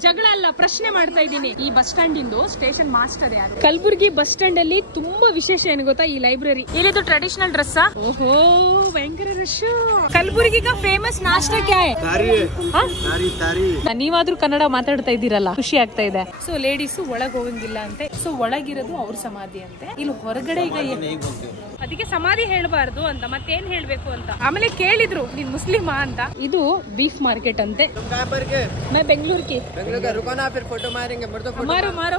ಜಗಳ ಅಲ್ಲ, ಪ್ರಶ್ನೆ ಮಾಡ್ತಾ ಇದ್ದೀನಿ. ಈ ಬಸ್ ಸ್ಟ್ಯಾಂಡ್ ಇಂದು ಸ್ಟೇಷನ್ ಮಾಸ್ಟರ್ ಯಾರು? ಕಲಬುರ್ಗಿ ಬಸ್ ಸ್ಟ್ಯಾಂಡ್ ಅಲ್ಲಿ ತುಂಬಾ ವಿಶೇಷ ಏನು ಗೊತ್ತಾ? ಈ ಲೈಬ್ರರಿ. ಇಲ್ಲಿದು ಟ್ರೆಡಿಷನಲ್ ಡ್ರೆಸ್. ಓಹೋ, ಭಯಂಕರ ರಶ್. ಕಲಬುರ್ಗಿ ಫೇಮಸ್ ನಾಷ್ಟಾ ಕ್ಯಾ ಹೈ? ನೀವಾದ್ರೂ ಕನ್ನಡ ಮಾತಾಡ್ತಾ ಇದ್ದೀರಲ್ಲ, ಖುಷಿ ಆಗ್ತಾ ಇದೆ. ಸೊ ಲೇಡೀಸ್ ಒಳಗ್ ಹೋಗಂಗಿಲ್ಲ ಅಂತೆ. ಸೊ ಒಳಗಿರೋದು ಅವ್ರ ಸಮಾಧಿ ಅಂತೆ. ಇಲ್ಲಿ ಹೊರಗಡೆ ಈಗ ಅದಕ್ಕೆ ಸಮಾಧಿ ಹೇಳ್ಬಾರ್ದು ಅಂತ ಮತ್ತೇನ್ ಹೇಳ್ಬೇಕು ಅಂತ. ಆಮೇಲೆ ಕೇಳಿದ್ರು ನೀನ್ ಮುಸ್ಲಿಮಾ ಅಂತ. ಇದು ಬೀಫ್ ಮಾರ್ಕೆಟ್ ಅಂತೆ. ಬೆಂಗಳೂರು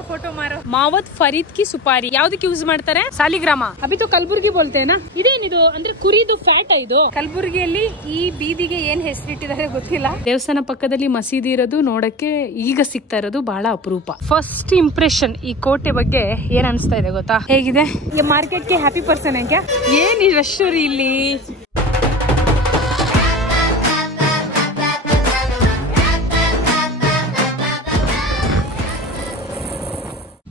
ಫೋಟೋ ಮಾರೋ. ಮಾವತ್ ಫರೀದ್ ಕಿ ಸುಪಾರಿ ಯಾವ್ದಕ್ಕೆ ಯೂಸ್ ಮಾಡ್ತಾರೆ? ಸಾಲಿಗ್ರಾಮ. ಅಭಿತು ಕಲಬುರ್ಗಿ ಬೋಲ್ತೇನಾ? ಇದೇನಿದು ಅಂದ್ರೆ ಕುರಿದು ಫ್ಯಾಟ್. ಇದು ಕಲಬುರ್ಗಿಯಲ್ಲಿ ಈ ಬೀದಿಗೆ ಏನ್ ಹೆಸರಿಟ್ಟಿದ್ದಾರೆ ಗೊತ್ತಿಲ್ಲ. ದೇವಸ್ಥಾನ ಪಕ್ಕದಲ್ಲಿ ಮಸೀದಿ ಇರೋದು ನೋಡಕ್ಕೆ ಈಗ ಸಿಗ್ತಾ ಇರೋದು ಬಹಳ ಅಪರೂಪ. ಫಸ್ಟ್ ಇಂಪ್ರೆಷನ್ ಈ ಕೋಟೆ ಬಗ್ಗೆ ಏನ್ ಅನ್ಸ್ತಾ ಇದೆ ಗೊತ್ತಾ? ಹೇಗಿದೆ ಮಾರ್ಕೆಟ್ ಗೆ ಹ್ಯಾಪಿ ಪರ್ಸನ್ ಹೆಂಗೆ? ಏನ್ ರಶ್ ಇಲ್ಲಿ.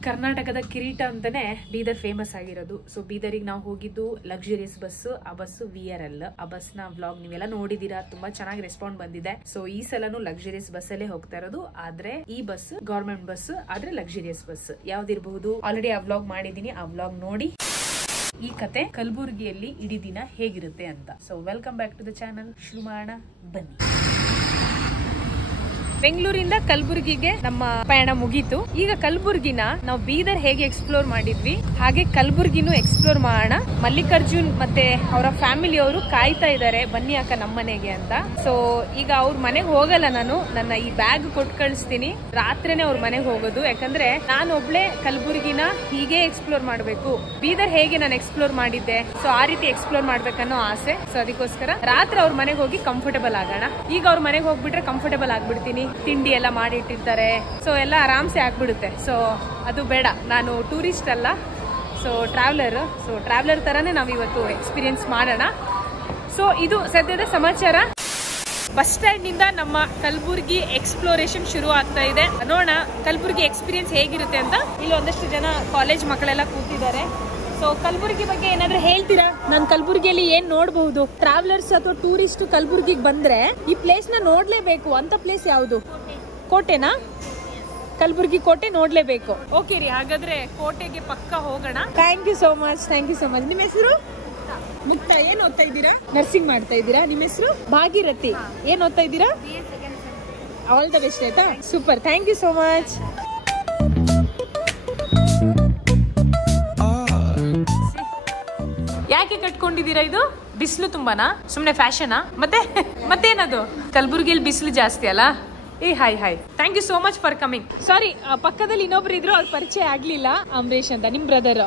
ಕರ್ನಾಟಕದ ಕಿರೀಟ ಅಂತಾನೆ ಬೀದರ್ ಫೇಮಸ್ ಆಗಿರೋದು. ಸೊ ಬೀದರಿಗೆ ನಾವು ಹೋಗಿದ್ದು ಲಕ್ಸುರಿಯಸ್ ಬಸ್. ಆ ಬಸ್ VRL. ಆ ಬಸ್ ನ ವ್ಲಾಗ್ ನೀವೆಲ್ಲ ನೋಡಿದೀರಾ. ತುಂಬಾ ಚೆನ್ನಾಗಿ ರೆಸ್ಪಾಂಡ್ ಬಂದಿದೆ. ಸೊ ಈ ಸಲನು ಲಕ್ಸುರಿಯಸ್ ಬಸ್ ಅಲ್ಲೇ ಹೋಗ್ತಾ ಇರೋದು. ಆದ್ರೆ ಈ ಬಸ್ ಗವರ್ಮೆಂಟ್ ಬಸ್, ಆದ್ರೆ ಲಕ್ಸುರಿಯಸ್ ಬಸ್ ಯಾವ್ದಿರಬಹುದು ಆಲ್ರೆಡಿ ಆ ವ್ಲಾಗ್ ಮಾಡಿದೀನಿ. ಆ ವ್ಲಾಗ್ ನೋಡಿ ಈ ಕತೆ ಕಲಬುರ್ಗಿಯಲ್ಲಿ ಇಡೀ ದಿನ ಹೇಗಿರುತ್ತೆ ಅಂತ. So welcome back to the channel. ಶುರು ಮಾಡೋಣ ಬನ್ನಿ. ಬೆಂಗಳೂರಿಂದ ಕಲಬುರ್ಗಿಗೆ ನಮ್ಮ ಪಯಣ ಮುಗೀತು. ಈಗ ಕಲಬುರ್ಗಿನ ನಾವು ಬೀದರ್ ಹೇಗೆ ಎಕ್ಸ್ಪ್ಲೋರ್ ಮಾಡಿದ್ವಿ ಹಾಗೆ ಕಲಬುರ್ಗಿನೂ ಎಕ್ಸ್ಪ್ಲೋರ್ ಮಾಡೋಣ. ಮಲ್ಲಿಕಾರ್ಜುನ್ ಮತ್ತೆ ಅವರ ಫ್ಯಾಮಿಲಿ ಅವರು ಕಾಯ್ತಾ ಇದ್ದಾರೆ, ಬನ್ನಿ ಅಕ್ಕ ನಮ್ಮ ಮನೆಗೆ ಅಂತ. ಸೊ ಈಗ ಅವ್ರ ಮನೆಗೆ ಹೋಗಲ್ಲ, ನಾನು ನನ್ನ ಈ ಬ್ಯಾಗ್ ಕೊಟ್ಟು ಕಳಿಸ್ತೀನಿ. ರಾತ್ರಿನೇ ಅವ್ರ ಮನೆಗೆ ಹೋಗೋದು. ಯಾಕಂದ್ರೆ ನಾನು ಒಬ್ಳೆ ಕಲಬುರ್ಗಿನ ಹೀಗೆ ಎಕ್ಸ್ಪ್ಲೋರ್ ಮಾಡ್ಬೇಕು. ಬೀದರ್ ಹೇಗೆ ನಾನು ಎಕ್ಸ್ಪ್ಲೋರ್ ಮಾಡಿದ್ದೆ, ಸೊ ಆ ರೀತಿ ಎಕ್ಸ್ಪ್ಲೋರ್ ಮಾಡ್ಬೇಕನ್ನೋ ಆಸೆ. ಸೊ ಅದಕ್ಕೋಸ್ಕರ ರಾತ್ರಿ ಅವ್ರ ಮನೆಗೆ ಹೋಗಿ ಕಂಫರ್ಟೇಬಲ್ ಆಗೋಣ. ಈಗ ಅವ್ರ ಮನೆಗೆ ಹೋಗ್ಬಿಟ್ರೆ ಕಂಫರ್ಟೇಬಲ್ ಆಗ್ಬಿಡ್ತೀನಿ. ತಿಂಡಿ ಎಲ್ಲ ಮಾಡಿ ಇಟ್ಟಿರ್ತಾರೆ. ಸೊ ಎಲ್ಲ ಆರಾಮ್ಸೆ ಆಗ್ಬಿಡುತ್ತೆ. ಸೊ ಅದು ಬೇಡ. ನಾನು ಟೂರಿಸ್ಟ್ ಅಲ್ಲ, ಸೊ ಟ್ರಾವೆಲರ್. ಸೊ ಟ್ರಾವೆಲರ್ ತರಾನೇ ನಾವು ಇವತ್ತು ಎಕ್ಸ್ಪೀರಿಯನ್ಸ್ ಮಾಡೋಣ. ಸೊ ಇದು ಸದ್ಯದ ಸಮಾಚಾರ. ಬಸ್ ಸ್ಟ್ಯಾಂಡ್ ನಿಂದ ನಮ್ಮ ಕಲಬುರ್ಗಿ ಎಕ್ಸ್ಪ್ಲೋರೇಷನ್ ಶುರು ಆಗ್ತಾ ಇದೆ. ನೋಡೋಣ ಕಲಬುರ್ಗಿ ಎಕ್ಸ್ಪೀರಿಯನ್ಸ್ ಹೇಗಿರುತ್ತೆ ಅಂತ. ಇಲ್ಲಿ ಒಂದಷ್ಟು ಜನ ಕಾಲೇಜ್ ಮಕ್ಕಳೆಲ್ಲ ಕೂತಿದ್ದಾರೆ. ಸೊ ಕಲಬುರ್ಗಿ ಬಗ್ಗೆ ಏನಾದ್ರೂ ಹೇಳ್ತೀರಾ? ನಾನು ಕಲಬುರ್ಗಿಯಲ್ಲಿ ಏನ್ ನೋಡಬಹುದು? ಟ್ರಾವೆಲರ್ಸ್ ಅಥವಾ ಟೂರಿಸ್ಟ್ ಕಲಬುರ್ಗಿಗೆ ಬಂದ್ರೆ ಈ ಪ್ಲೇಸ್ ನ ನೋಡ್ಲೇಬೇಕು ಅಂತ ಪ್ಲೇಸ್ ಯಾವುದು? ಕೋಟೆನಾ? ಕಲಬುರ್ಗಿ ಕೋಟೆ ನೋಡ್ಲೇಬೇಕು. ಓಕೆ ರೀ, ಹಾಗಾದ್ರೆ ಕೋಟೆಗೆ ಪಕ್ಕ ಹೋಗೋಣ. Thank you so much. Thank you so much. ನಿಮ್ಮ ಹೆಸರು? ಮುಕ್ತ. ಏನ್ ಓದ್ತಾ ಇದ್ದೀರಾ? ನರ್ಸಿಂಗ್ ಮಾಡ್ತಾ ಇದ್ದೀರಾ? ನಿಮ್ಮ ಹೆಸರು? ಭಾಗೀರಥಿ. ಏನ್ ಓದ್ತಾ ಇದ್ದೀರಾ? All the best. ಆಯ್ತಾ? Super. Thank you so much. ಯಾಕೆ ಕಟ್ಕೊಂಡಿದ್ದೀರಾ ಇದು? ಬಿಸಿಲು ತುಂಬಾನಾ? ಸುಮ್ನೆ ಫ್ಯಾಷನಾ? ಮತ್ತೇನದು? ಕಲಬುರ್ಗಿಯಲ್ಲಿ ಬಿಸಿಲು ಜಾಸ್ತಿ ಅಲ್ಲ? Hi hi. Thank you so much for coming. Sorry, ಪಕ್ಕದಲ್ಲಿ ಇನ್ನೊಬ್ರು ಇದ್ರು, ಅವ್ರ ಪರಿಚಯ ಆಗ್ಲಿಲ್ಲ. ಅಂಬರೀಶ್ ಅಂತ, ನಿಮ್ ಬ್ರದರ್.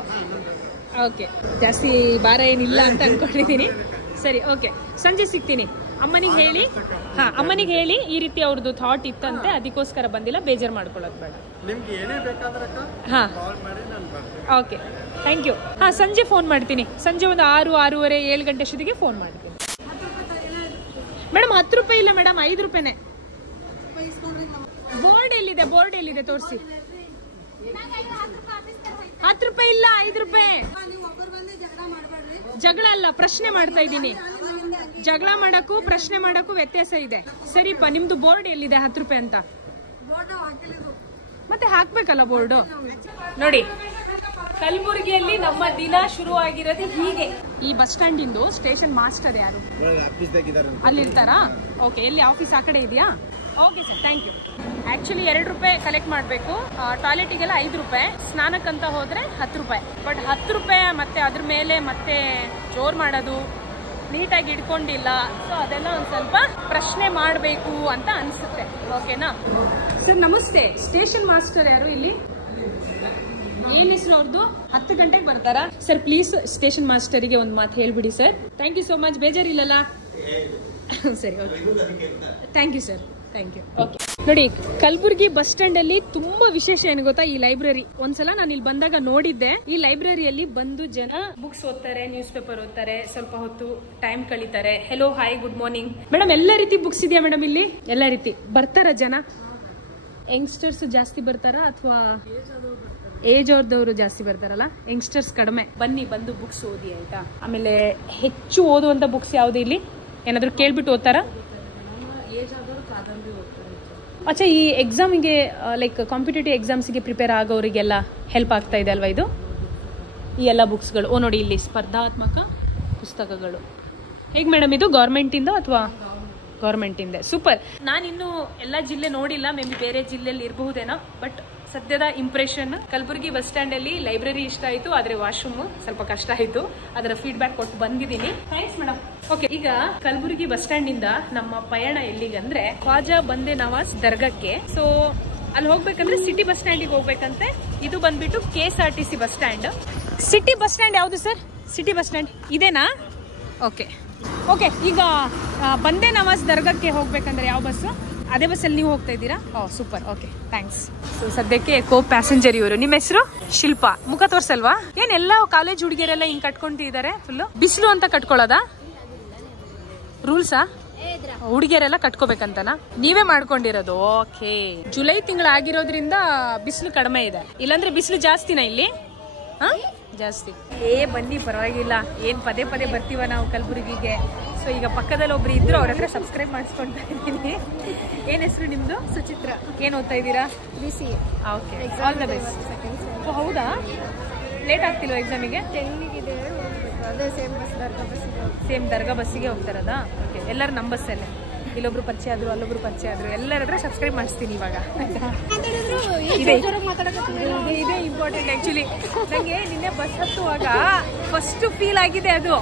ಓಕೆ, ಜಾಸ್ತಿ ಭಾರ ಏನಿಲ್ಲ ಅಂತ ಅನ್ಕೊಂಡಿದ್ದೀನಿ. ಸರಿ, ಓಕೆ, ಸಂಜೆ ಸಿಗ್ತೀನಿ. ಅಮ್ಮನಿಗೆ ಹೇಳಿ. ಅಮ್ಮನಿಗೆ ಹೇಳಿ ಈ ರೀತಿ ಅವ್ರದ್ದು ಥಾಟ್ ಇತ್ತಂತೆ, ಅದಕ್ಕೋಸ್ಕರ ಬಂದಿಲ್ಲ. ಬೇಜಾರು ಮಾಡ್ಕೊಳ್ಳೋದು ಬೇಡ. Okay, thank you. ಸಂಜೆ ಫೋನ್ ಮಾಡ್ತೀನಿ. ಸಂಜೆ ಒಂದು 6, 6:30, 7 ಗಂಟೆ ಅಷ್ಟೊತ್ತಿಗೆ ಫೋನ್ ಮಾಡ್ತೀನಿ. ಮೇಡಮ್ 10 ರೂಪಾಯಿ ಇಲ್ಲ ಮೇಡಮ್, 5 ರೂಪಾಯಿನೇ. ಬೋರ್ಡ್ ಎಲ್ಲಿದೆ ತೋರಿಸಿ. 10 ರೂಪಾಯಿ ಇಲ್ಲ, 5 ರೂಪಾಯಿ. ಜಗಳ ಅಲ್ಲ, ಪ್ರಶ್ನೆ ಮಾಡ್ತಾ ಇದ್ದೀನಿ. ಜಗಳ ಮಾಡಕ್ಕೂ ಪ್ರಶ್ನೆ ಮಾಡಕ್ಕೂ ವ್ಯತ್ಯಾಸ ಇದೆ. ಸರಿಪ್ಪ, ನಿಮ್ದು ಬೋರ್ಡ್ ಎಲ್ಲಿದೆ 10 ರೂಪಾಯಿ ಅಂತ? ಮತ್ತೆ ಹಾಕ್ಬೇಕಲ್ಲ ಬೋರ್ಡು. ನೋಡಿ, ಕಲಬುರ್ಗಿಯಲ್ಲಿ ನಮ್ಮ ದಿನ ಶುರು ಆಗಿರೋದು ಹೀಗೆ. ಈ ಬಸ್ ಸ್ಟ್ಯಾಂಡ್ ಇಂದು ಸ್ಟೇಷನ್ ಮಾಸ್ಟರ್ ಯಾರು? ಅಲ್ಲಿ ಇರ್ತಾರಾ? ಓಕೆ, ಎಲ್ಲಿ ಆಫೀಸ್ ಆ ಕಡೆ ಇದೆಯಾ? Okay sir, thank you. Actually 2 ರೂಪಾಯಿ ಕಲೆಕ್ಟ್ ಮಾಡಬೇಕು. ಟಾಯ್ಲೆಟಿಗೆಲ್ಲ 5 ರೂಪಾಯಿ, ಸ್ನಾನಕ್ಕಂತ ಹೋದ್ರೆ 10 ರೂಪಾಯಿ. ಬಟ್ 10 ರೂಪಾಯಿ ಮತ್ತೆ ಅದ್ರ ಮೇಲೆ ಮತ್ತೆ ಜೋರ್ ಮಾಡೋದು, ನೀಟಾಗಿ ಇಟ್ಕೊಂಡಿಲ್ಲ. ಸೊ ಅದೆಲ್ಲ ಒಂದ್ ಸ್ವಲ್ಪ ಪ್ರಶ್ನೆ ಮಾಡಬೇಕು ಅಂತ ಅನ್ಸುತ್ತೆ. ಓಕೆನಾ ಸರ್? ನಮಸ್ತೆ. ಸ್ಟೇಷನ್ ಮಾಸ್ಟರ್ ಯಾರು ಇಲ್ಲಿ? ಏನ್ ಹೆಸರು ಅವ್ರದ್ದು? 10 ಗಂಟೆಗೆ ಬರ್ತಾರಾ ಸರ್? ಪ್ಲೀಸ್ ಸ್ಟೇಷನ್ ಮಾಸ್ಟರಿಗೆ ಒಂದು ಮಾತು ಹೇಳ್ಬಿಡಿ sir. Thank you so much. ಬೇಜಾರಿಲ್ಲಲ್ಲ? ಸರಿ, okay, thank you sir. Thank you. Okay, ನೋಡಿ, ಕಲಬುರ್ಗಿ ಬಸ್ ಸ್ಟ್ಯಾಂಡ್ ಅಲ್ಲಿ ತುಂಬಾ ವಿಶೇಷ ಏನು ಗೊತ್ತಾ? ಈ ಲೈಬ್ರರಿ. ಒಂದ್ಸಲ ನಾನು ಇಲ್ಲಿ ಬಂದಾಗ ನೋಡಿದ್ದೆ. ಈ ಲೈಬ್ರರಿಯಲ್ಲಿ ಬಂದು ಜನ ಬುಕ್ಸ್ ಓದ್ತಾರೆ, ನ್ಯೂಸ್ ಪೇಪರ್ ಓದ್ತಾರೆ, ಸ್ವಲ್ಪ ಹೊತ್ತು ಟೈಮ್ ಕಳೀತಾರೆ. Hello, hi, good morning madam. ಎಲ್ಲ ರೀತಿ ಬುಕ್ಸ್ ಇದೆಯಾ ಮೇಡಮ್ ಇಲ್ಲಿ? ಎಲ್ಲ ರೀತಿ ಬರ್ತಾರ ಜನ? ಯಂಗ್ಸ್ಟರ್ಸ್ ಜಾಸ್ತಿ ಬರ್ತಾರಾ ಅಥವಾ ಏಜ್ ಅವ್ರದವರು ಜಾಸ್ತಿ ಬರ್ತಾರಲ್ಲ? ಯಂಗ್ಸ್ಟರ್ಸ್ ಕಡಿಮೆ. ಬನ್ನಿ, ಬಂದು ಬುಕ್ಸ್ ಓದಿ ಆಯ್ತಾ? ಆಮೇಲೆ ಹೆಚ್ಚು ಓದುವಂತ ಬುಕ್ಸ್ ಯಾವ್ದು ಇಲ್ಲಿ? ಏನಾದ್ರು ಕೇಳ್ಬಿಟ್ಟು ಓದ್ತಾರಾ? ಅಚ್ಚಾ, ಈ ಎಕ್ಸಾಮಿಗೆ ಲೈಕ್ ಕಾಂಪಿಟೇಟಿವ್ ಎಕ್ಸಾಮ್ಸ್ಗೆ ಪ್ರಿಪೇರ್ ಆಗೋರಿಗೆಲ್ಲ ಹೆಲ್ಪ್ ಆಗ್ತಾ ಇದೆ ಅಲ್ವಾ ಇದು? ಈ ಎಲ್ಲ ಬುಕ್ಸ್ಗಳು. ಓ ನೋಡಿ, ಇಲ್ಲಿ ಸ್ಪರ್ಧಾತ್ಮಕ ಪುಸ್ತಕಗಳು. ಹೇಗೆ ಮೇಡಮ್ ಇದು ಗೌರ್ಮೆಂಟಿಂದ ಅಥವಾ? ಗೌರ್ಮೆಂಟಿಂದ. ಸೂಪರ್. ನಾನಿನ್ನು ಎಲ್ಲ ಜಿಲ್ಲೆ ನೋಡಿಲ್ಲ, ಮೇ ಬಿ ಬೇರೆ ಜಿಲ್ಲೆಯಲ್ಲಿ ಇರಬಹುದೇನೋ. ಬಟ್ ಸದ್ಯದ ಇಂಪ್ರೆಷನ್ ಕಲಬುರಗಿ ಬಸ್ ಸ್ಟ್ಯಾಂಡ್ ಅಲ್ಲಿ ಲೈಬ್ರರಿ ಇಷ್ಟ ಆಯ್ತು, ಆದ್ರೆ ವಾಶ್ರೂಮ್ ಸ್ವಲ್ಪ ಕಷ್ಟ ಆಯ್ತು. ಅದರ ಫೀಡ್ಬ್ಯಾಕ್ ಕೊಟ್ಟು ಬಂದಿದ್ದೀನಿ. Thanks madam. ಓಕೆ, ಈಗ ಕಲಬುರಗಿ ಬಸ್ ಸ್ಟ್ಯಾಂಡ್ ಇಂದ ನಮ್ಮ ಪಯಣ ಎಲ್ಲಿಗಂದ್ರೆ ಖ್ವಾಜಾ ಬಂದೆ ನವಾಜ್ ದರ್ಗಾಕ್ಕೆ. ಸೊ ಅಲ್ಲಿ ಹೋಗ್ಬೇಕಂದ್ರೆ ಸಿಟಿ ಬಸ್ ಸ್ಟ್ಯಾಂಡಿಗೆ ಹೋಗ್ಬೇಕಂತೆ. ಇದು ಬಂದ್ಬಿಟ್ಟು KSRTC bus stand. City bus stand ಯಾವುದು ಸರ್? ಸಿಟಿ ಬಸ್ ಸ್ಟ್ಯಾಂಡ್ ಇದೇನಾ? Okay okay. ಈಗ ಬಂದೆ ನವಾಜ್ ದರ್ಗಾಕ್ಕೆ ಹೋಗ್ಬೇಕಂದ್ರೆ ಯಾವ ಬಸ್ಸು? ಅದೇ ಬಸ್ಸಲ್ಲಿ ನೀವು ಹೋಗ್ತಾ ಇದ್ದೀರಾ? ಓ ಸೂಪರ್. Okay, thanks. ಸೊ ಸದ್ಯಕ್ಕೆ ಕೋ ಪ್ಯಾಸೆಂಜರ್ ಇವರು. ನಿಮ್ಮ ಹೆಸರು? ಶಿಲ್ಪಾ. ಮುಖ ತೋರ್ಸಲ್ವಾ? ಏನೆಲ್ಲ ಕಾಲೇಜ್ ಹುಡುಗಿಯರೆಲ್ಲ ಹಿಂಗ್ ಕಟ್ಕೊಂತಿದ್ದಾರೆ ಫುಲ್? ಬಿಸಿಲು ಅಂತ ಕಟ್ಕೊಳ್ಳೋದಾ? ರೂಲ್ಸಾ? ಹುಡುಗಿಯರೆಲ್ಲ ಕಟ್ಕೋಬೇಕಂತನಾ? ನೀವೇ ಮಾಡ್ಕೊಂಡಿರೋದು? ಓಕೆ. ಜುಲೈ ತಿಂಗಳು ಆಗಿರೋದ್ರಿಂದ ಬಿಸಿಲು ಕಡಿಮೆ ಇದೆ, ಇಲ್ಲಾಂದ್ರೆ ಬಿಸಿಲು ಜಾಸ್ತಿನಾ ಇಲ್ಲಿ? ಜಾಸ್ತಿ. ಬನ್ನಿ, ಪರವಾಗಿಲ್ಲ. ಏನ್ ಪದೇ ಪದೇ ಬರ್ತೀವ ನಾವು ಕಲಬುರಗಿಗೆ. ಸೊ ಈಗ ಪಕ್ಕದಲ್ಲಿ ಒಬ್ರು ಇದ್ರು, ಅವ್ರ ಹತ್ರ ಸಬ್ಸ್ಕ್ರೈಬ್ ಮಾಡಿಸ್ಕೊಳ್ತಾ ಇದ್ದೀನಿ. ಏನ್ ಹೆಸರು ನಿಮ್ದು? ಸುಚಿತ್ರ. ಏನ್ ಓದ್ತಾ ಇದ್ದೀರಾ? BCA. Okay, all the best. ಹೌದಾ? ಲೇಟ್ ಆಗ್ತಿಲ್ವಾ ಎಕ್ಸಾಮಿಗೆ? 10 ಇದೆ. ಸೇಮ್ ದರ್ಗಾ ಬಸ್ಸಿಗೆ ಹೋಗ್ತಾರದಾ? ಓಕೆ. ಎಲ್ಲರೂ ನಮ್ಮ ಬಸ್ಸಲ್ಲೇ. ಇಲ್ಲೊಬ್ರು ಪರಿಚಯ ಆದ್ರು, ಅಲ್ಲೊಬ್ರು ಪರಿಚಯ ಆದ್ರು. ಎಲ್ಲರ ಹತ್ರ ಸಬ್ಸ್ಕ್ರೈಬ್ ಮಾಡಿಸ್ತೀನಿ ಇವಾಗ. ಇದೇ ಇಂಪಾರ್ಟೆಂಟ್ ಆಕ್ಚುಲಿ. ನಂಗೆ ನಿನ್ನೆ ಬಸ್ ಹತ್ತುವಾಗ ಫಸ್ಟ್ ಫೀಲ್ ಆಗಿದೆ ಅದು.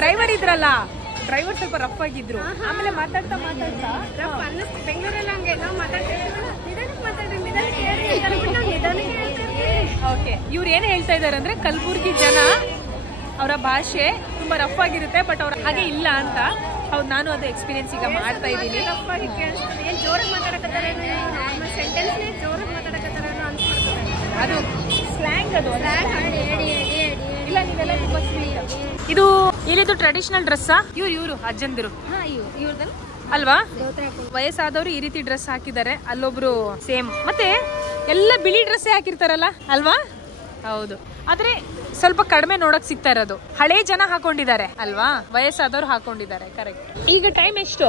ಡ್ರೈವರ್ ಇದ್ರಲ್ಲ, ಡ್ರೈವರ್ ಸ್ವಲ್ಪ ರಫ್ ಆಗಿದ್ರು. ಆಮೇಲೆ ಮಾತಾಡ್ತಾ ಬೆಂಗಳೂರಲ್ಲಿ ಹಂಗೆ ನಾವು ಓಕೆ. ಇವ್ರು ಏನ್ ಹೇಳ್ತಾ ಇದಾರೆ ಅಂದ್ರೆ ಕಲಬುರ್ಗಿ ಜನ ಅವರ ಭಾಷೆ ತುಂಬಾ ರಫ್ ಆಗಿರುತ್ತೆ, ಬಟ್ ಅವ್ರ ಹಾಗೆ ಇಲ್ಲ ಅಂತ. ಹೌದು, ನಾನು ಅದು ಎಕ್ಸ್ಪೀರಿಯನ್ಸ್ ಈಗ ಮಾಡ್ತಾ ಇದ್ದೀನಿ. ಅದು ಸ್ಲ್ಯಾಂಗ್, ಅದು ಇಲ್ಲ. ನೀವೆಲ್ಲ ತುಂಬಾ ಇದು ಇಲ್ಲಿದು ಟ್ರೆಡಿಷನಲ್ ಡ್ರೆಸ್ಸಾ? ಇವ್ರು ಅಜ್ಜಂದಿರು ಅಲ್ವಾ? ವಯಸ್ಸಾದವರು ಈ ರೀತಿ ಡ್ರೆಸ್ ಹಾಕಿದ್ದಾರೆ. ಅಲ್ಲೊಬ್ರು ಸೇಮ್, ಮತ್ತೆ ಎಲ್ಲ ಬಿಳಿ ಡ್ರೆಸ್ ಹಾಕಿರ್ತಾರಲ್ಲ ಅಲ್ವಾ? ಹೌದು, ಆದ್ರೆ ಸ್ವಲ್ಪ ಕಡಿಮೆ ನೋಡಕ್ ಸಿಗ್ತಾ ಇರೋದು. ಹಳೆ ಜನ ಹಾಕೊಂಡಿದ್ದಾರೆ ಅಲ್ವಾ? ವಯಸ್ಸಾದವ್ರು ಹಾಕೊಂಡಿದ್ದಾರೆ. ಕರೆಕ್ಟ್. ಈಗ ಟೈಮ್ ಎಷ್ಟು?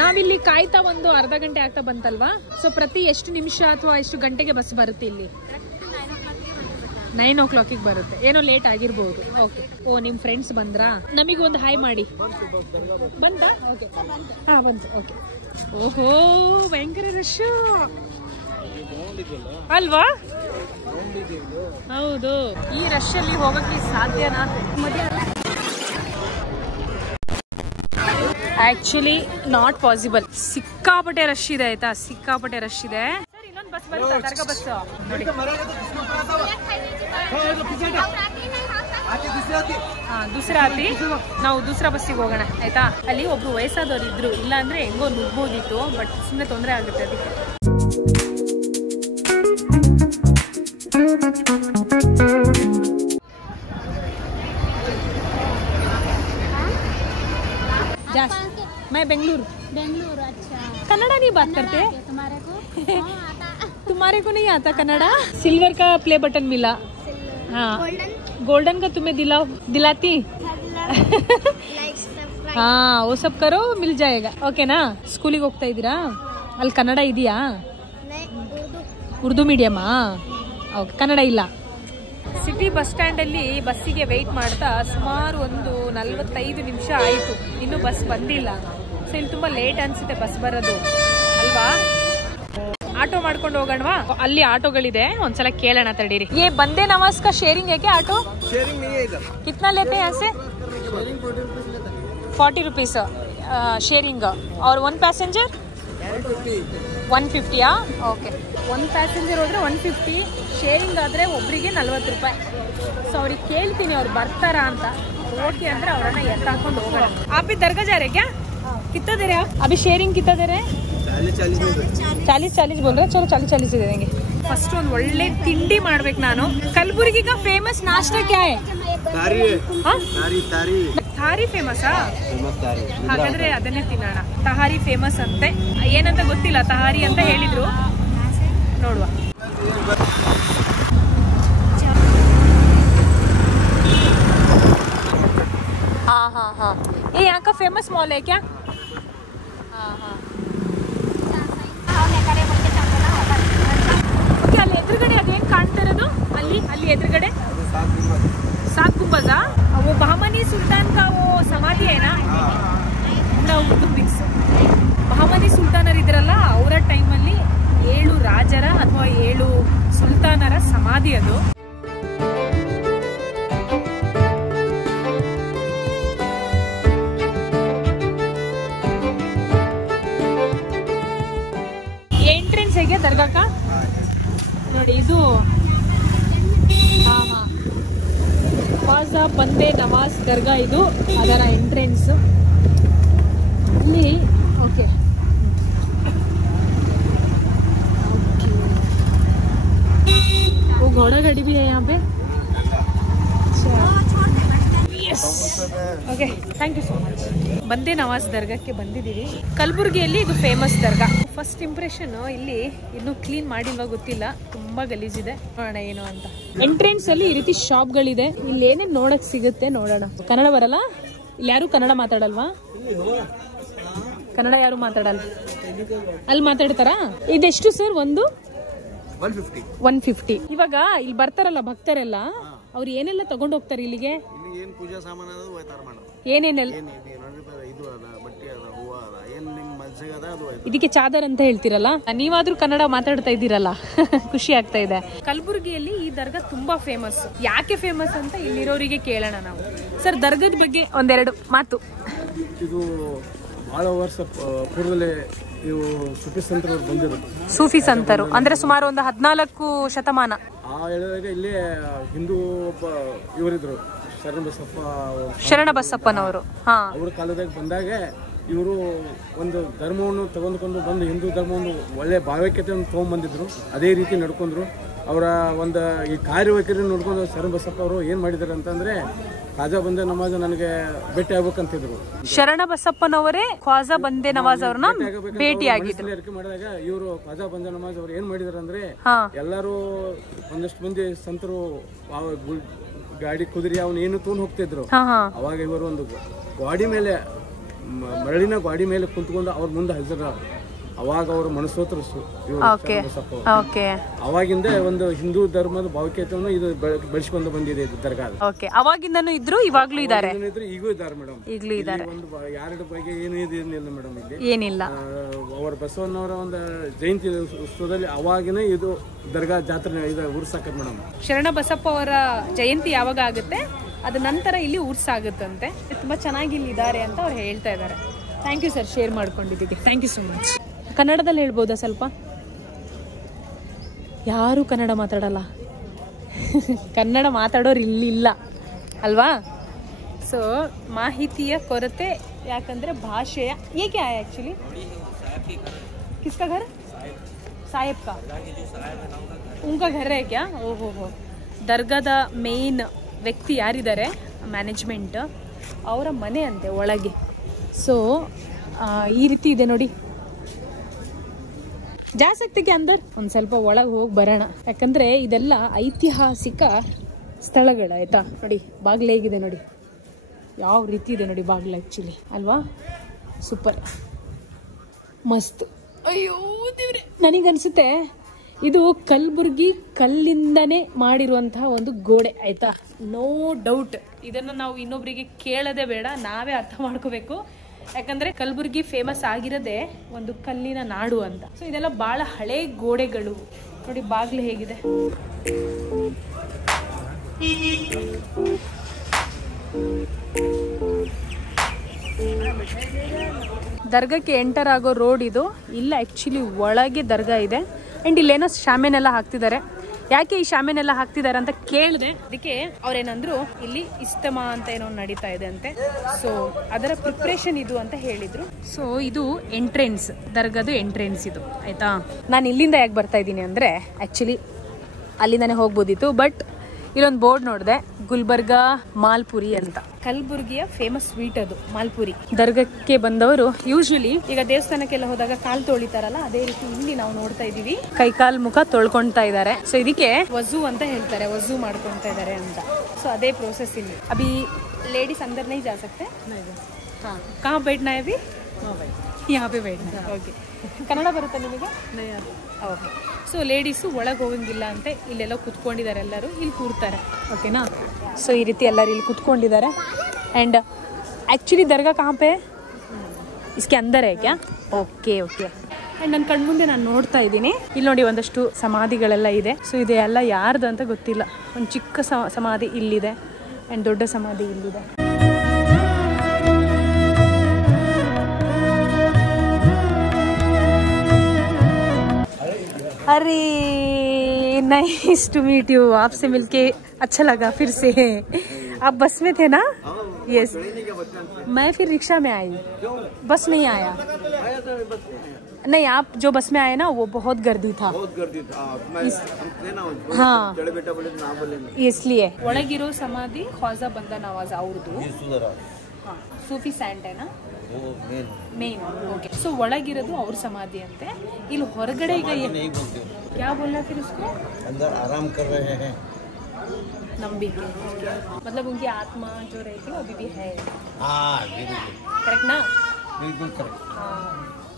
ನಾವಿಲ್ಲಿ ಕಾಯ್ತಾ ಒಂದು ಅರ್ಧ ಗಂಟೆ ಆಗ್ತಾ ಬಂತಲ್ವಾ? ಸೊ ಪ್ರತಿ ಎಷ್ಟು ನಿಮಿಷ ಅಥವಾ ಎಷ್ಟು ಗಂಟೆಗೆ ಬಸ್ ಬರುತ್ತೆ ಇಲ್ಲಿ? 9 o'clock ಬರುತ್ತೆ. ಏನೋ ಲೇಟ್ ಆಗಿರ್ಬೋದು. ಓಕೆ. ಓ, ನಿಮ್ ಫ್ರೆಂಡ್ಸ್ ಬಂದ್ರಾ? ನಮಗೊಂದು ಹಾಯ್ ಮಾಡಿ. ಬಂತಾ? ಓಕೆ. ಹಾ, ಬಂತು. ಓಕೆ. ಓಹೋ, ಭಯಂಕರ ರಶ್ ಅಲ್ವಾ? ಹೌದು. ಈ ರಶ್ ಅಲ್ಲಿ ಹೋಗಕ್ಕೆ ಸಾಧ್ಯನಾ? Actually not possible. ಸಿಕ್ಕಾಪಟ್ಟೆ ರಶ್ ಇದೆ ಆಯ್ತಾ? ಸಿಕ್ಕಾಪಟ್ಟೆ ರಶ್ ಇದೆ. ಸರ್, ಇನ್ನೊಂದು ಬಸ್ ಬರುತ್ತೆ, ದರ್ಗಾ ಬಸ್ ನೋಡಿ. ದುಸ್ರಾತಿ. ನಾವು ದೂಸರಾ ಬಸ್ಸಿಗೆ ಹೋಗೋಣ ಆಯ್ತಾ? ಅಲ್ಲಿ ಒಬ್ರು ವಯಸ್ಸಾದವ್ರು ಇದ್ರು, ಇಲ್ಲ ಅಂದ್ರೆ ಹೆಂಗೋ ನುಗ್ಬೋದಿತ್ತು, ಬಟ್ ಸುಮ್ಮನೆ ತೊಂದರೆ ಆಗುತ್ತೆ ಅದಕ್ಕೆ. मैं बेंगलुरु। अच्छा। कन्नड़ा नहीं बात करते? तुम्हारे को नहीं आता कन्नड़ा? सिल्वर का प्ले बटन मिला। हाँ, गोल्डन का तुम्हें दिलाती? हाँ, वो सब करो, मिल जाएगा. ओके ना? स्कूलिಗೆ ಹೋಗ್ತಾ ಇದ್ದೀರಾ? ಅಲ್ಲಿ ಕನ್ನಡ ಇದೆಯಾ? ಉರ್ದು ಮೀಡಿಯಮಾ? ಓಕೆ, ಕನ್ನಡ ಇಲ್ಲ. ಸಿಟಿ ಬಸ್ ಸ್ಟ್ಯಾಂಡ್ ಅಲ್ಲಿ ಬಸ್ಸಿಗೆ ವೆಯ್ಟ್ ಮಾಡ್ತಾ ಸುಮಾರು ಒಂದು 45 ನಿಮಿಷ ಆಯ್ತು, ಇನ್ನು ಬಸ್ ಬಂದಿಲ್ಲ. ಸೊ ಇಲ್ಲಿ ತುಂಬಾ ಲೇಟ್ ಅನ್ಸುತ್ತೆ ಬಸ್ ಬರೋದು ಅಲ್ವಾ? ಆಟೋ ಮಾಡ್ಕೊಂಡು ಹೋಗೋಣವಾ? ಅಲ್ಲಿ ಆಟೋಗಳಿದೆ, ಒಂದ್ಸಲ ಕೇಳೋಣ ತಡೀರಿ. ये बंदे नवाज का शेयरिंग है क्या ऑटो? शेयरिंग नहीं है इधर. कितना लेते हैं यहाँ से? 40 रुपीस शेयरिंग. और 1 पैसेंजर 150. ಓಕೆ, 1 ಪ್ಯಾಸೆಂಜರ್ ಹೋದ್ರೆ 150, ಶೇರಿಂಗ್ ಆದ್ರೆ ಒಬ್ರಿಗೆ 40 ರೂಪಾಯಿ. ಸೊ ಅವ್ರಿಗೆ ಕೇಳ್ತೀನಿ ಅವ್ರು ಬರ್ತಾರಾ ಅಂತ. ಓಕೆ ಅಂದ್ರೆ ಅವರನ್ನ ಎತ್ತಾಕೊಂಡು ಹೋಗೋಣ. आप भी दरगाह जा रहे क्या? कितना दे रहे आप अभी? शेयरिंग कितना दे रहे हैं? 40 बोल रहे. चलो 40 दे देंगे. ಫಸ್ಟ್ ಒಂದು ಒಳ್ಳೆ ತಿಂಡಿ ಮಾಡ್ಬೇಕು ನಾನು. ಕಲಬುರ್ಗಿ का फेमस नाश्ता क्या है? ತಾರಿ ಫೇಮಸ್ಸಾ? ಹಾಗಾದ್ರೆ ಅದನ್ನೇ ತಿನ್ನೋಣ. ತಹಾರಿ ಫೇಮಸ್ ಅಂತೆ, ಏನಂತ ಗೊತ್ತಿಲ್ಲ, ತಹಾರಿ ಅಂತ ಹೇಳಿದ್ರು, ನೋಡುವ. हाँ हाँ हाँ, ये यहाँ का फेमस मॉल है क्या? हाँ हाँ ಸಮಾಧಿ ಅದು. ಎಂಟ್ರೆನ್ಸ್ ಹೇಗೆ ದರ್ಗಾಕ ನೋಡಿ, ಇದು ಖ್ವಾಜಾ ಬಂದೆ ನವಾಜ್ ದರ್ಗಾ, ಇದು ಅದರ ಎಂಟ್ರೆನ್ಸ್. ಇಲ್ಲಿ ಓಕೆ वो घोड़ा गाड़ी भी है यहाँ पे. Okay, thank you so much. Bande Nawaz ದರ್ಗಾಕ್ಕೆ ಬಂದಿದ್ದೀವಿ. ಕಲಬುರಗಿಯಲ್ಲಿ ಇದು ಫೇಮಸ್ ದರ್ಗಾ. ಫಸ್ಟ್ ಇಂಪ್ರೆಷನ್ ಇಲ್ಲಿ ಇನ್ನೂ ಕ್ಲೀನ್ ಮಾಡಿಲ್ವಾ ಗೊತ್ತಿಲ್ಲ, ತುಂಬಾ ಗಲೀಜಿದೆ. ನೋಡೋಣ ಏನು ಅಂತ. ಎಂಟ್ರೆನ್ಸ್ ಅಲ್ಲಿ ಈ ರೀತಿ ಶಾಪ್ಗಳಿದೆ. ಇಲ್ಲಿ ಏನೇನು ನೋಡಕ್ ಸಿಗುತ್ತೆ ನೋಡೋಣ. ಕನ್ನಡ ಬರಲ್ಲ ಇಲ್ಲಿ? ಯಾರು ಕನ್ನಡ ಮಾತಾಡಲ್ವಾ? ಕನ್ನಡ ಯಾರು ಮಾತಾಡಲ್ಲ. ಅಲ್ಲಿ ಮಾತಾಡ್ತಾರಾ? ಇದೆಷ್ಟು ಸರ್? ಒಂದು 150. ಇವಾಗ ಇಲ್ಲಿ ಬರ್ತಾರಲ್ಲ ಭಕ್ತರೆಲ್ಲ, ಅವ್ರು ಏನೆಲ್ಲ ತಗೊಂಡು ಹೋಗ್ತಾರೆ ಇಲ್ಲಿಗೆ? ಪೂಜಾ ಸಾಮಾನು ಏನೇನೆಲ್ಲ? ಇದಕ್ಕೆ ಚಾದರ್ ಅಂತ ಹೇಳ್ತಿರಲ್ಲ. ನೀವಾದ್ರೂ ಕನ್ನಡ ಮಾತಾಡ್ತಾ ಇದ್ದೀರಲ್ಲ, ಖುಷಿ ಆಗ್ತಾ ಇದೆ. ಕಲಬುರಗಿಯಲ್ಲಿ ಈ ದರ್ಗಾ ತುಂಬಾ ಫೇಮಸ್. ಯಾಕೆ ಫೇಮಸ್ ಅಂತ ಇಲ್ಲಿರೋರಿಗೆ ಕೇಳೋಣ ನಾವು. ಸರ್, ದರ್ಗದ ಬಗ್ಗೆ ಒಂದೆರಡು ಮಾತು. ಇದು ಬಹಳ ವರ್ಷ ಪೂರ್ವದಲ್ಲೇ ಇವು ಸೂಫಿ ಸಂತರು ಬಂದಿರೋದು. ಸೂಫಿ ಸಂತರು ಅಂದ್ರೆ ಸುಮಾರು ಒಂದು 14 ಶತಮಾನ. ಆ ಹೇಳಿದಾಗ ಇಲ್ಲೇ ಹಿಂದೂ ಒಬ್ಬ ಇವರಿದ್ರು, ಶರಣ ಬಸಪ್ಪನವರು. ಅವ್ರ ಕಾಲದಾಗ ಬಂದಾಗ ಇವರು ಒಂದು ಧರ್ಮವನ್ನು ತೆಗೆದುಕೊಂಡು ಬಂದು ಹಿಂದೂ ಧರ್ಮವನ್ನು ಒಳ್ಳೆ ಭಾವೈಕ್ಯತೆಯನ್ನು ತೊಗೊಂಡ್ಬಂದಿದ್ರು. ಅದೇ ರೀತಿ ನಡ್ಕೊಂಡ್ರು. ಅವರ ಒಂದು ಈ ಕಾರ್ಯವೈಖರಿ ನೋಡ್ಕೊಂಡು ಶರಣ ಬಸಪ್ಪ ಅವರು ಏನ್ ಮಾಡಿದಾರೆ ಅಂತಂದ್ರೆ, ಖ್ವಾಜಾ ಬಂದೆ ನವಾಜ್ ನನಗೆ ಭೇಟಿ ಆಗ್ಬೇಕಂತಿದ್ರು. ಶರಣ ಬಸಪ್ಪನವರೇ ಖ್ವಾಜಾ ಬಂದೆ ನವಾಜ್ ಅವ್ರನ್ನ ಭೇಟಿ ಆಗಿದ್ರು. ಮಾಡಿದಾಗ ಇವರು ಖ್ವಾಜಾ ಬಂದೆ ನವಾಜ್ ಅವ್ರು ಏನ್ ಮಾಡಿದಾರೆ ಅಂದ್ರೆ, ಎಲ್ಲಾರು ಒಂದಷ್ಟು ಮಂದಿ ಸಂತರು ಗಾಡಿ ಕುದುರೆ ಅವನು ಏನು ತಗೊಂಡು ಹೋಗ್ತಿದ್ರು. ಅವಾಗ ಇವರು ಒಂದು ಗಾಡಿ ಮೇಲೆ, ಮರಳಿನ ಗಾಡಿ ಮೇಲೆ ಕುಂತ್ಕೊಂಡು ಅವ್ರ ಮುಂದೆ ಹಾಜರ. ಅವಾಗ ಅವರು ಮನಸ್ಸೋತರು. ಅವಾಗಿಂದ ಒಂದು ಹಿಂದೂ ಧರ್ಮದ ಭಾವೈಕ್ಯತೆಯನ್ನು ಇದು ಬೆಳೆಸಿಕೊಂಡು ಬಂದಿದೆ ದರ್ಗಾ. ಅವಾಗಿಂದನೂ ಇದ್ರು, ಇವಾಗ್ಲೂ ಇದ್ದಾರೆ, ಈಗೂ ಇದ್ದಾರೆ ಮೇಡಮ್. ಈಗಲೂ ಇದ್ದಾರೆ. ಒಂದು ಯಾರ ಬಗ್ಗೆ ಏನು ಇದಿಲ್ಲ ಮೇಡಮ್. ಇಲ್ಲಿ ಏನಿಲ್ಲ. ಅವರ ಬಸವಣ್ಣವರ ಒಂದು ಜಯಂತಿ ಉತ್ಸವದಲ್ಲಿ ಅವಾಗಿನ ಇದು ದರ್ಗಾ ಜಾತ್ರೆ ಇದು ಉರ್ಸಾಕತ್ ಮೇಡಮ್. ಶರಣ ಬಸಪ್ಪ ಅವರ ಜಯಂತಿ ಯಾವಾಗ ಆಗುತ್ತೆ ಅದ ನಂತರ ಇಲ್ಲಿ ಉರ್ಸಾಗುತ್ತಂತೆ. ತುಂಬಾ ಚೆನ್ನಾಗಿ ಇಲ್ಲಿ ಇದ್ದಾರೆ ಅಂತ ಅವ್ರು ಹೇಳ್ತಾ ಇದ್ದಾರೆ. ಥ್ಯಾಂಕ್ ಯು ಸರ್, ಶೇರ್ ಮಾಡ್ಕೊಂಡಿದ್ದೀವಿ. Thank you so much. ಕನ್ನಡದಲ್ಲಿ ಹೇಳ್ಬೋದಾ ಸ್ವಲ್ಪ? ಯಾರು ಕನ್ನಡ ಮಾತಾಡಲ್ಲ. ಕನ್ನಡ ಮಾತಾಡೋರು ಇಲ್ಲಿಲ್ಲ ಅಲ್ವಾ? ಸೊ ಮಾಹಿತಿಯ ಕೊರತೆ, ಯಾಕಂದ್ರೆ ಭಾಷೆಯ ಏಕೆ ಆಕ್ಚುಲಿ. ಕಿಸ್ಕಾ ಘರ್? ಸಾಹೇಬ್ ಕಾ? ಉನ್ಕಾ ಘರ್ ಹೈ ಕ್ಯಾ? ಓಹೋ ಹೋ. ದರ್ಗಾದ ಮೇನ್ ವ್ಯಕ್ತಿ ಯಾರಿದ್ದಾರೆ, ಮ್ಯಾನೇಜ್ಮೆಂಟ್, ಅವರ ಮನೆ ಅಂತೆ ಒಳಗೆ. ಸೊ ಈ ರೀತಿ ಇದೆ ನೋಡಿ. ಜಾಸಕ್ತಿಗೆ ಅಂದರ್ ಒಂದ್ ಸ್ವಲ್ಪ ಒಳಗೆ ಹೋಗಿ ಬರೋಣ, ಯಾಕಂದ್ರೆ ಇದೆಲ್ಲ ಐತಿಹಾಸಿಕ ಸ್ಥಳಗಳು ಆಯ್ತಾ. ನೋಡಿ ಬಾಗ್ಲು ಹೇಗಿದೆ ನೋಡಿ, ಯಾವ ರೀತಿ ಇದೆ ನೋಡಿ ಬಾಗ್ಲು ಆಕ್ಚುಲಿ ಅಲ್ವಾ. ಸೂಪರ್, ಮಸ್ತ್. ಅಯ್ಯೋ ದೇವ್ರೆ, ನನಗನ್ಸುತ್ತೆ ಇದು ಕಲಬುರ್ಗಿ ಕಲ್ಲಿಂದನೇ ಮಾಡಿರುವಂತಹ ಒಂದು ಗೋಡೆ ಆಯ್ತಾ. ನೋ ಡೌಟ್ ಇದನ್ನು ನಾವು ಇನ್ನೊಬ್ಬರಿಗೆ ಕೇಳೋದೇ ಬೇಡ, ನಾವೇ ಅರ್ಥ ಮಾಡ್ಕೋಬೇಕು. ಯಾಕಂದ್ರೆ ಕಲಬುರ್ಗಿ ಫೇಮಸ್ ಆಗಿರೋದೇ ಒಂದು ಕಲ್ಲಿನ ನಾಡು ಅಂತ. ಸೊ ಇದೆಲ್ಲ ಬಹಳ ಹಳೆ ಗೋಡೆಗಳು ನೋಡಿ. ಬಾಗ್ಲು ಹೇಗಿದೆ. ದರ್ಗಕ್ಕೆ ಎಂಟರ್ ಆಗೋ ರೋಡ್ ಇದು. ಇಲ್ಲ ಆಕ್ಚುಲಿ ಒಳಗೆ ದರ್ಗಾ ಇದೆ. ಅಂಡ್ ಇಲ್ಲೇನೋ ಶಾಮಿಯಾನೆಲ್ಲ ಹಾಕ್ತಿದ್ದಾರೆ. ಯಾಕೆ ಈ ಶಾಮಿಯಾನೆಲ್ಲ ಹಾಕ್ತಿದ್ದಾರೆ ಅಂತ ಕೇಳಿದೆ. ಅದಕ್ಕೆ ಅವ್ರೇನಂದ್ರು, ಇಲ್ಲಿ ಇಸ್ತಮಾ ಅಂತ ಏನೋ ನಡೀತಾ ಇದೆ ಅಂತೆ. ಸೊ ಅದರ ಪ್ರಿಪ್ರೇಷನ್ ಇದು ಅಂತ ಹೇಳಿದ್ರು. ಸೊ ಇದು ಎಂಟ್ರೆನ್ಸ್, ದರ್ಗಾದು ಎಂಟ್ರೆನ್ಸ್ ಇದು ಆಯ್ತಾ. ನಾನು ಇಲ್ಲಿಂದ ಯಾಕೆ ಬರ್ತಾ ಇದ್ದೀನಿ ಅಂದ್ರೆ, ಆಕ್ಚುಲಿ ಅಲ್ಲಿಂದಾನೆ ಹೋಗ್ಬೋದಿತ್ತು, ಬಟ್ ಇಲ್ಲೊಂದು ಬೋರ್ಡ್ ನೋಡಿದೆ, ಗುಲ್ಬರ್ಗಾ ಮಾಲ್ಪುರಿ ಅಂತ. ಕಲಬುರ್ಗಿಯ ಫೇಮಸ್ ಸ್ವೀಟ್ ಅದು ಮಾಲ್ಪುರಿ. ದರ್ಗಕ್ಕೆ ಬಂದವರು ಯೂಶಲಿ ಈಗ ದೇವಸ್ಥಾನಕ್ಕೆಲ್ಲ ಹೋದಾಗ ಕಾಲ್ ತೊಳಿತಾರಲ್ಲ, ಅದೇ ರೀತಿ ಇಲ್ಲಿ ನಾವು ನೋಡ್ತಾ ಇದೀವಿ ಕೈ ಕಾಲ್ ಮುಖ ತೊಳ್ಕೊಂತಾ ಇದ್ದಾರೆ. ಸೊ ಇದಕ್ಕೆ ವಜು ಅಂತ ಹೇಳ್ತಾರೆ, ವಜು ಮಾಡ್ಕೊಂತಾ ಇದ್ದಾರೆ ಅಂತ. ಸೊ ಅದೇ ಪ್ರೋಸೆಸ್ ಇಲ್ಲಿ. ಅಭಿ ಲೇಡೀಸ್ अंदर नहीं जा सकते? हाँ, कहाँ बैठना है अभी? यहाँ पे बैठना है. ಓಕೆ, ಕನ್ನಡ ಬರುತ್ತಾ ನಿಮಗೆ? ಓಕೆ. ಸೊ ಲೇಡೀಸು ಒಳಗೆ ಹೋಗಂಗಿಲ್ಲ ಅಂತೆ. ಇಲ್ಲೆಲ್ಲ ಕುತ್ಕೊಂಡಿದ್ದಾರೆ, ಎಲ್ಲರೂ ಇಲ್ಲಿ ಕೂರ್ತಾರೆ. ಓಕೆನಾ? ಸೊ ಈ ರೀತಿ ಎಲ್ಲರೂ ಇಲ್ಲಿ ಕುತ್ಕೊಂಡಿದ್ದಾರೆ. एंड एक्चुअली दरगाह कहाँ पे है? इसके अंदर है क्या? Okay okay. ಅಂಡ್ ನನ್ನ ಕಣ್ಮುಂದೆ ನಾನು ನೋಡ್ತಾ ಇದ್ದೀನಿ. ಇಲ್ಲಿ ನೋಡಿ ಒಂದಷ್ಟು ಸಮಾಧಿಗಳೆಲ್ಲ ಇದೆ. ಸೊ ಇದೆಲ್ಲ ಯಾರ್ದು ಅಂತ ಗೊತ್ತಿಲ್ಲ. ಒಂದು ಚಿಕ್ಕ ಸಮಾಧಿ ಇಲ್ಲಿದೆ ಅಂಡ್ ದೊಡ್ಡ ಸಮಾಧಿ ಇಲ್ಲಿದೆ. अरे नाइस टू मीट यू. आपसे मिलके अच्छा लगा फिर से. आप बस में थे ना? यस. मैं फिर रिक्शा में आई. बस नहीं आया. नहीं, आप जो बस में आए ना वो बहुत गर्दी था. हाँ इसलिए. ಒಳಗಿರೋ ಸಮಾಧಿ ಖ್ವಾಜಾ ಬಂದ ನವಾಜ್ ಅವ್ರದ್ದು. ಸೂಫಿ ಸ್ಯಾಂಟ್ है ना? ಮೇನ್. ಓಕೆ. ಸೊ ಒಳಗಿರೋದು ಅವ್ರ ಸಮಾಧಿ ಅಂತೆ. ಇಲ್ಲಿ ಹೊರಗಡೆ ಈಗ क्या बोलना फिर उसको? अंदर आराम कर रहे हैं. नंबिके मतलब उनकी आत्मा जो रहती है अभी भी है. हाँ बिल्कुल करेक्ट ना? बिल्कुल करेक्ट.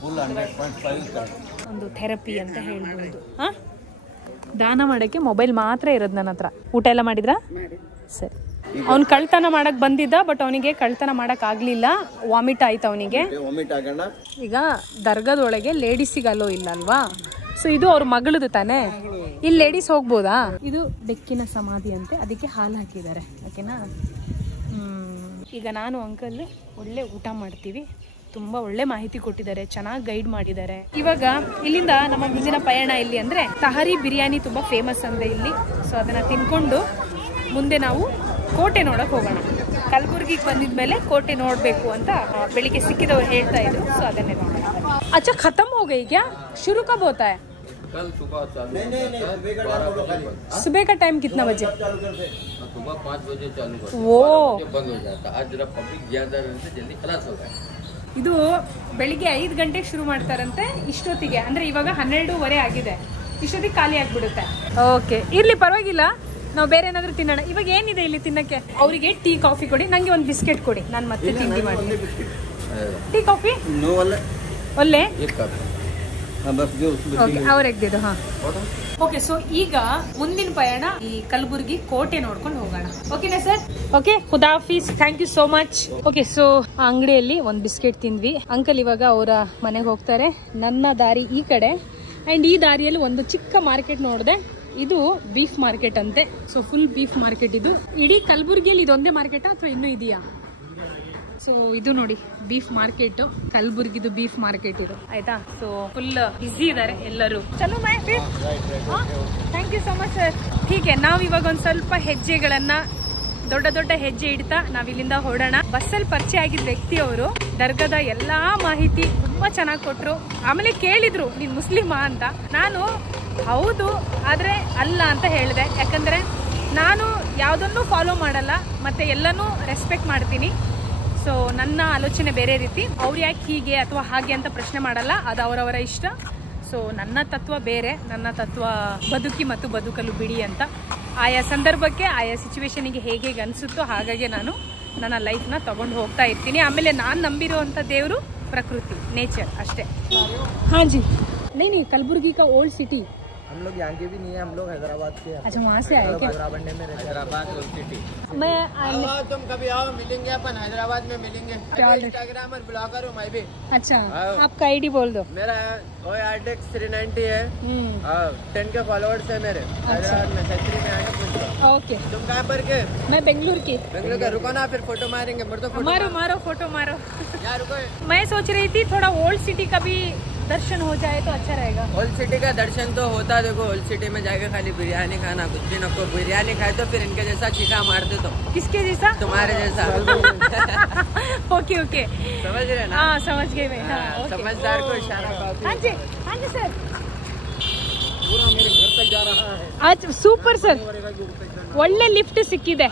Full 100.5 correct. ಒಂದು ಥೆರಪಿ ಅಂತ ಹೇಳ್ಬೋದು. ಹಾ, ದಾನ ಮಾಡಕ್ಕೆ ಮೊಬೈಲ್ ಮಾತ್ರ ಇರೋದು ನನ್ನ ಹತ್ರ. ಊಟ ಎಲ್ಲ ಮಾಡಿದ್ರಾ? ಸರಿ. ಅವ್ನು ಕಳ್ತನ ಮಾಡಕ್ ಬಂದಿದ್ದ, ಬಟ್ ಅವನಿಗೆ ಕಳ್ತನ ಮಾಡಕ್ ಆಗ್ಲಿಲ್ಲ. ವಾಮಿಟ್ ಆಯ್ತು ಅವನಿಗೆ. ಈಗ ದರ್ಗಾದೊಳಗೆ ಲೇಡೀಸಿಗೆ ಅಲೋ ಇಲ್ಲ ಅಲ್ವಾ? ಸೊ ಇದು ಅವ್ರ ಮಗಳದು ತಾನೆ. ಇಲ್ಲಿ ಲೇಡೀಸ್ ಹೋಗ್ಬೋದಾ? ಇದು ಬೆಕ್ಕಿನ ಸಮಾಧಿ ಅಂತೆ, ಅದಕ್ಕೆ ಹಾಲು ಹಾಕಿದ್ದಾರೆ. ಓಕೆನಾ? ಈಗ ನಾನು ಅಂಕಲ್ ಒಳ್ಳೆ ಊಟ ಮಾಡ್ತೀವಿ. ತುಂಬಾ ಒಳ್ಳೆ ಮಾಹಿತಿ ಕೊಟ್ಟಿದ್ದಾರೆ, ಚೆನ್ನಾಗಿ ಗೈಡ್ ಮಾಡಿದ್ದಾರೆ. ಇವಾಗ ಇಲ್ಲಿಂದ ನಮ್ಮ ಮುಂದಿನ ಪಯಣ ಎಲ್ಲಿ ಅಂದ್ರೆ ತಹರಿ ಬಿರಿಯಾನಿ ತುಂಬಾ ಫೇಮಸ್ ಅಂದ್ರೆ ಇಲ್ಲಿ. ಸೊ ಅದನ್ನ ತಿನ್ಕೊಂಡು ಮುಂದೆ ನಾವು ಕೋಟೆ ನೋಡಕ್ ಹೋಗೋಣ. ಕಲಬುರ್ಗಿಗೆ ಬಂದಿದ್ಮೇಲೆ ಕೋಟೆ ನೋಡ್ಬೇಕು ಅಂತ ಬೆಳಿಗ್ಗೆ ಸಿಕ್ಕಿದವ್ರು ಹೇಳ್ತಾ ಇದ್ರು. ಸೊ ಅದನ್ನೇ ನೋಡೋಣ. अच्छा खत्म हो गई क्या? शुरू कब होता है? कल सुबह चालू होता है. सुबह का टाइम कितना बजे? सुबह 5 बजे चालू होता है. वो बंद हो जाता है. आज जरा पब्लिक ज्यादा रहने से जल्दी खलास हो गया. ಇದು ಬೆಳಿಗ್ಗೆ 5 ಗಂಟೆಗೆ ಶುರು ಮಾಡ್ತಾರಂತೆ. ಇಷ್ಟೊತ್ತಿಗೆ ಅಂದ್ರೆ ಇವಾಗ 12:15 ಆಗಿದೆ. ಇಷ್ಟೊತ್ತಿಗೆ ಖಾಲಿ ಆಗ್ಬಿಡುತ್ತೆ. ಓಕೆ, ಇರ್ಲಿ ಪರವಾಗಿಲ್ಲ. ನಾವು ಬೇರೆ ಏನಾದ್ರೂ ತಿನ್ನೋಣ. ಇವಾಗ ಏನಿದೆ ಇಲ್ಲಿ ತಿನ್ನಕ್ಕೆ? ಅವರಿಗೆ ಟೀ ಕಾಫಿ ಕೊಡಿ, ನಂಗೆ ಒಂದು ಬಿಸ್ಕೆಟ್ ಕೊಡಿ, ನಾನು ಮತ್ತೆ ತಿಂಡಿ ಮಾಡ್ತೀನಿ. ಟೀ ಕಾಫಿ ಒಳ್ಳೆ ಅವ್ರಿಗೆ ದಿದು. ಹಾ ಓಕೆ. ಸೊ ಈಗ ಮುಂದಿನ ಪಯಣ ಈ ಕಲಬುರ್ಗಿ ಕೋಟೆ ನೋಡ್ಕೊಂಡು ಹೋಗೋಣ. ಓಕೆನಾ ಸರ್? ಓಕೆ, ಖುದಾ ಹಾಫೀಸ್. Thank you so much. Okay, so ಆ ಅಂಗಡಿಯಲ್ಲಿ ಒಂದು ಬಿಸ್ಕೆಟ್ ತಿಂದ್ವಿ. ಅಂಕಲ್ ಇವಾಗ ಅವರ ಮನೆಗೆ ಹೋಗ್ತಾರೆ. ನನ್ನ ದಾರಿ ಈ ಕಡೆ. ಅಂಡ್ ಈ ದಾರಿಯಲ್ಲಿ ಒಂದು ಚಿಕ್ಕ ಮಾರ್ಕೆಟ್ ನೋಡಿದೆ. ಇದು ಬೀಫ್ ಮಾರ್ಕೆಟ್ ಅಂತೆ. ಸೊ ಫುಲ್ ಬೀಫ್ ಮಾರ್ಕೆಟ್ ಇದು. ಇಡೀ ಕಲಬುರ್ಗಿಯಲ್ಲಿ ಇದೊಂದೇ ಮಾರ್ಕೆಟಾ ಅಥವಾ ಇನ್ನೂ ಇದೆಯಾ? ಸೊ ಇದು ನೋಡಿ ಬೀಫ್ ಮಾರ್ಕೆಟ್, ಕಲಬುರ್ಗಿದು ಬೀಫ್ ಮಾರ್ಕೆಟ್ ಇದು. ಆಯ್ತಾ? ಸೊ ಫುಲ್ ಬಿಸಿ ಇದ್ದಾರೆ ಎಲ್ಲರೂ. ಚಲೋ ಮೈ ಫಿರ್. Thank you so much sir. ಹೀಗೆ ನಾವು ಇವಾಗ ಒಂದ್ ಸ್ವಲ್ಪ ಹೆಜ್ಜೆಗಳನ್ನ ದೊಡ್ಡ ದೊಡ್ಡ ಹೆಜ್ಜೆ ಇಡ್ತಾ ನಾವ್ ಇಲ್ಲಿಂದ ಹೊರಡೋಣ. ಬಸ್ಸಲ್ಲಿ ಪರಿಚಯ ಆಗಿದ್ದ ವ್ಯಕ್ತಿ ಅವರು ದರ್ಗಾದ ಎಲ್ಲಾ ಮಾಹಿತಿ ತುಂಬಾ ಚೆನ್ನಾಗಿ ಕೊಟ್ರು. ಆಮೇಲೆ ಕೇಳಿದ್ರು ನೀನ್ ಮುಸ್ಲಿಮಾ ಅಂತ. ನಾನು ಹೌದು ಆದ್ರೆ ಅಲ್ಲ ಅಂತ ಹೇಳಿದೆ. ಯಾಕಂದ್ರೆ ನಾನು ಯಾವುದನ್ನು ಫಾಲೋ ಮಾಡಲ್ಲ, ಮತ್ತೆ ಎಲ್ಲನೂ ರೆಸ್ಪೆಕ್ಟ್ ಮಾಡ್ತೀನಿ. ಸೊ ನನ್ನ ಆಲೋಚನೆ ಬೇರೆ ರೀತಿ. ಅವ್ರು ಯಾಕೆ ಹೀಗೆ ಅಥವಾ ಹಾಗೆ ಅಂತ ಪ್ರಶ್ನೆ ಮಾಡಲ್ಲ, ಅದು ಅವರವರ ಇಷ್ಟ. ಸೊ ನನ್ನ ತತ್ವ ಬೇರೆ. ನನ್ನ ತತ್ವ ಬದುಕಿ ಮತ್ತು ಬದುಕಲು ಬಿಡಿ ಅಂತ. ಆಯಾ ಸಂದರ್ಭಕ್ಕೆ ಆಯಾ ಸಿಚುವೇಶನ್ಗೆ ಹೇಗೆ ಅನಿಸುತ್ತೋ ಹಾಗಾಗಿ ನಾನು ನನ್ನ ಲೈಫ್ನ ತಗೊಂಡು ಹೋಗ್ತಾ ಇರ್ತೀನಿ. ಆಮೇಲೆ ನಾನು ನಂಬಿರುವಂಥ ದೇವರು ಪ್ರಕೃತಿ, ನೇಚರ್ ಅಷ್ಟೇ. ಹಾಂ ಜಿ. नहीं कलबुर्गी का ओल्ड सिटी. हम लोग यहाँ के भी नहीं है, हम लोग हैदराबाद के. अच्छा, वहाँ से आए क्या? Hyderabad old city. मैं तुम कभी आओ, मिलेंगे अपन हैदराबाद में मिलेंगे. इंस्टाग्राम और ब्लॉगर हूँ मैं भी. अच्छा, आपका आईडी बोल दो. मेरा OIRDX 390 है. 10 के फॉलोअर्स है मेरे. हैदराबाद में सेंचुरी में आए. ओके. तुम कहाँ पर के? मैं बेंगलुरु की. बेंगलुरु का. रुको ना, फिर फोटो मारेंगे. मारो फोटो मारो. यार रुको. मैं सोच रही थी थोड़ा ओल्ड सिटी का भी दर्शन हो जाए तो अच्छा रहेगा. ओल्ड सिटी का दर्शन तो होता. देखो ओल्ड सिटी में जाके खाली बिरयानी खाना, कुछ भी नको. बिरयानी खाए तो फिर इनके जैसा चीखा मारते. तो किसके जैसा? तुम्हारे जैसा. ओके ओके, समझ रहे ना? हाँ समझ गए मैं. हाँ, समझदार को इशारा. हाँ जी सर. पूरा मेरे घर तक जा रहा है आज. ಸೂಪರ್ ಸರ್, ಒಳ್ಳೆ ಲಿಫ್ಟ್ ಸಿಕ್ಕಿದೆ.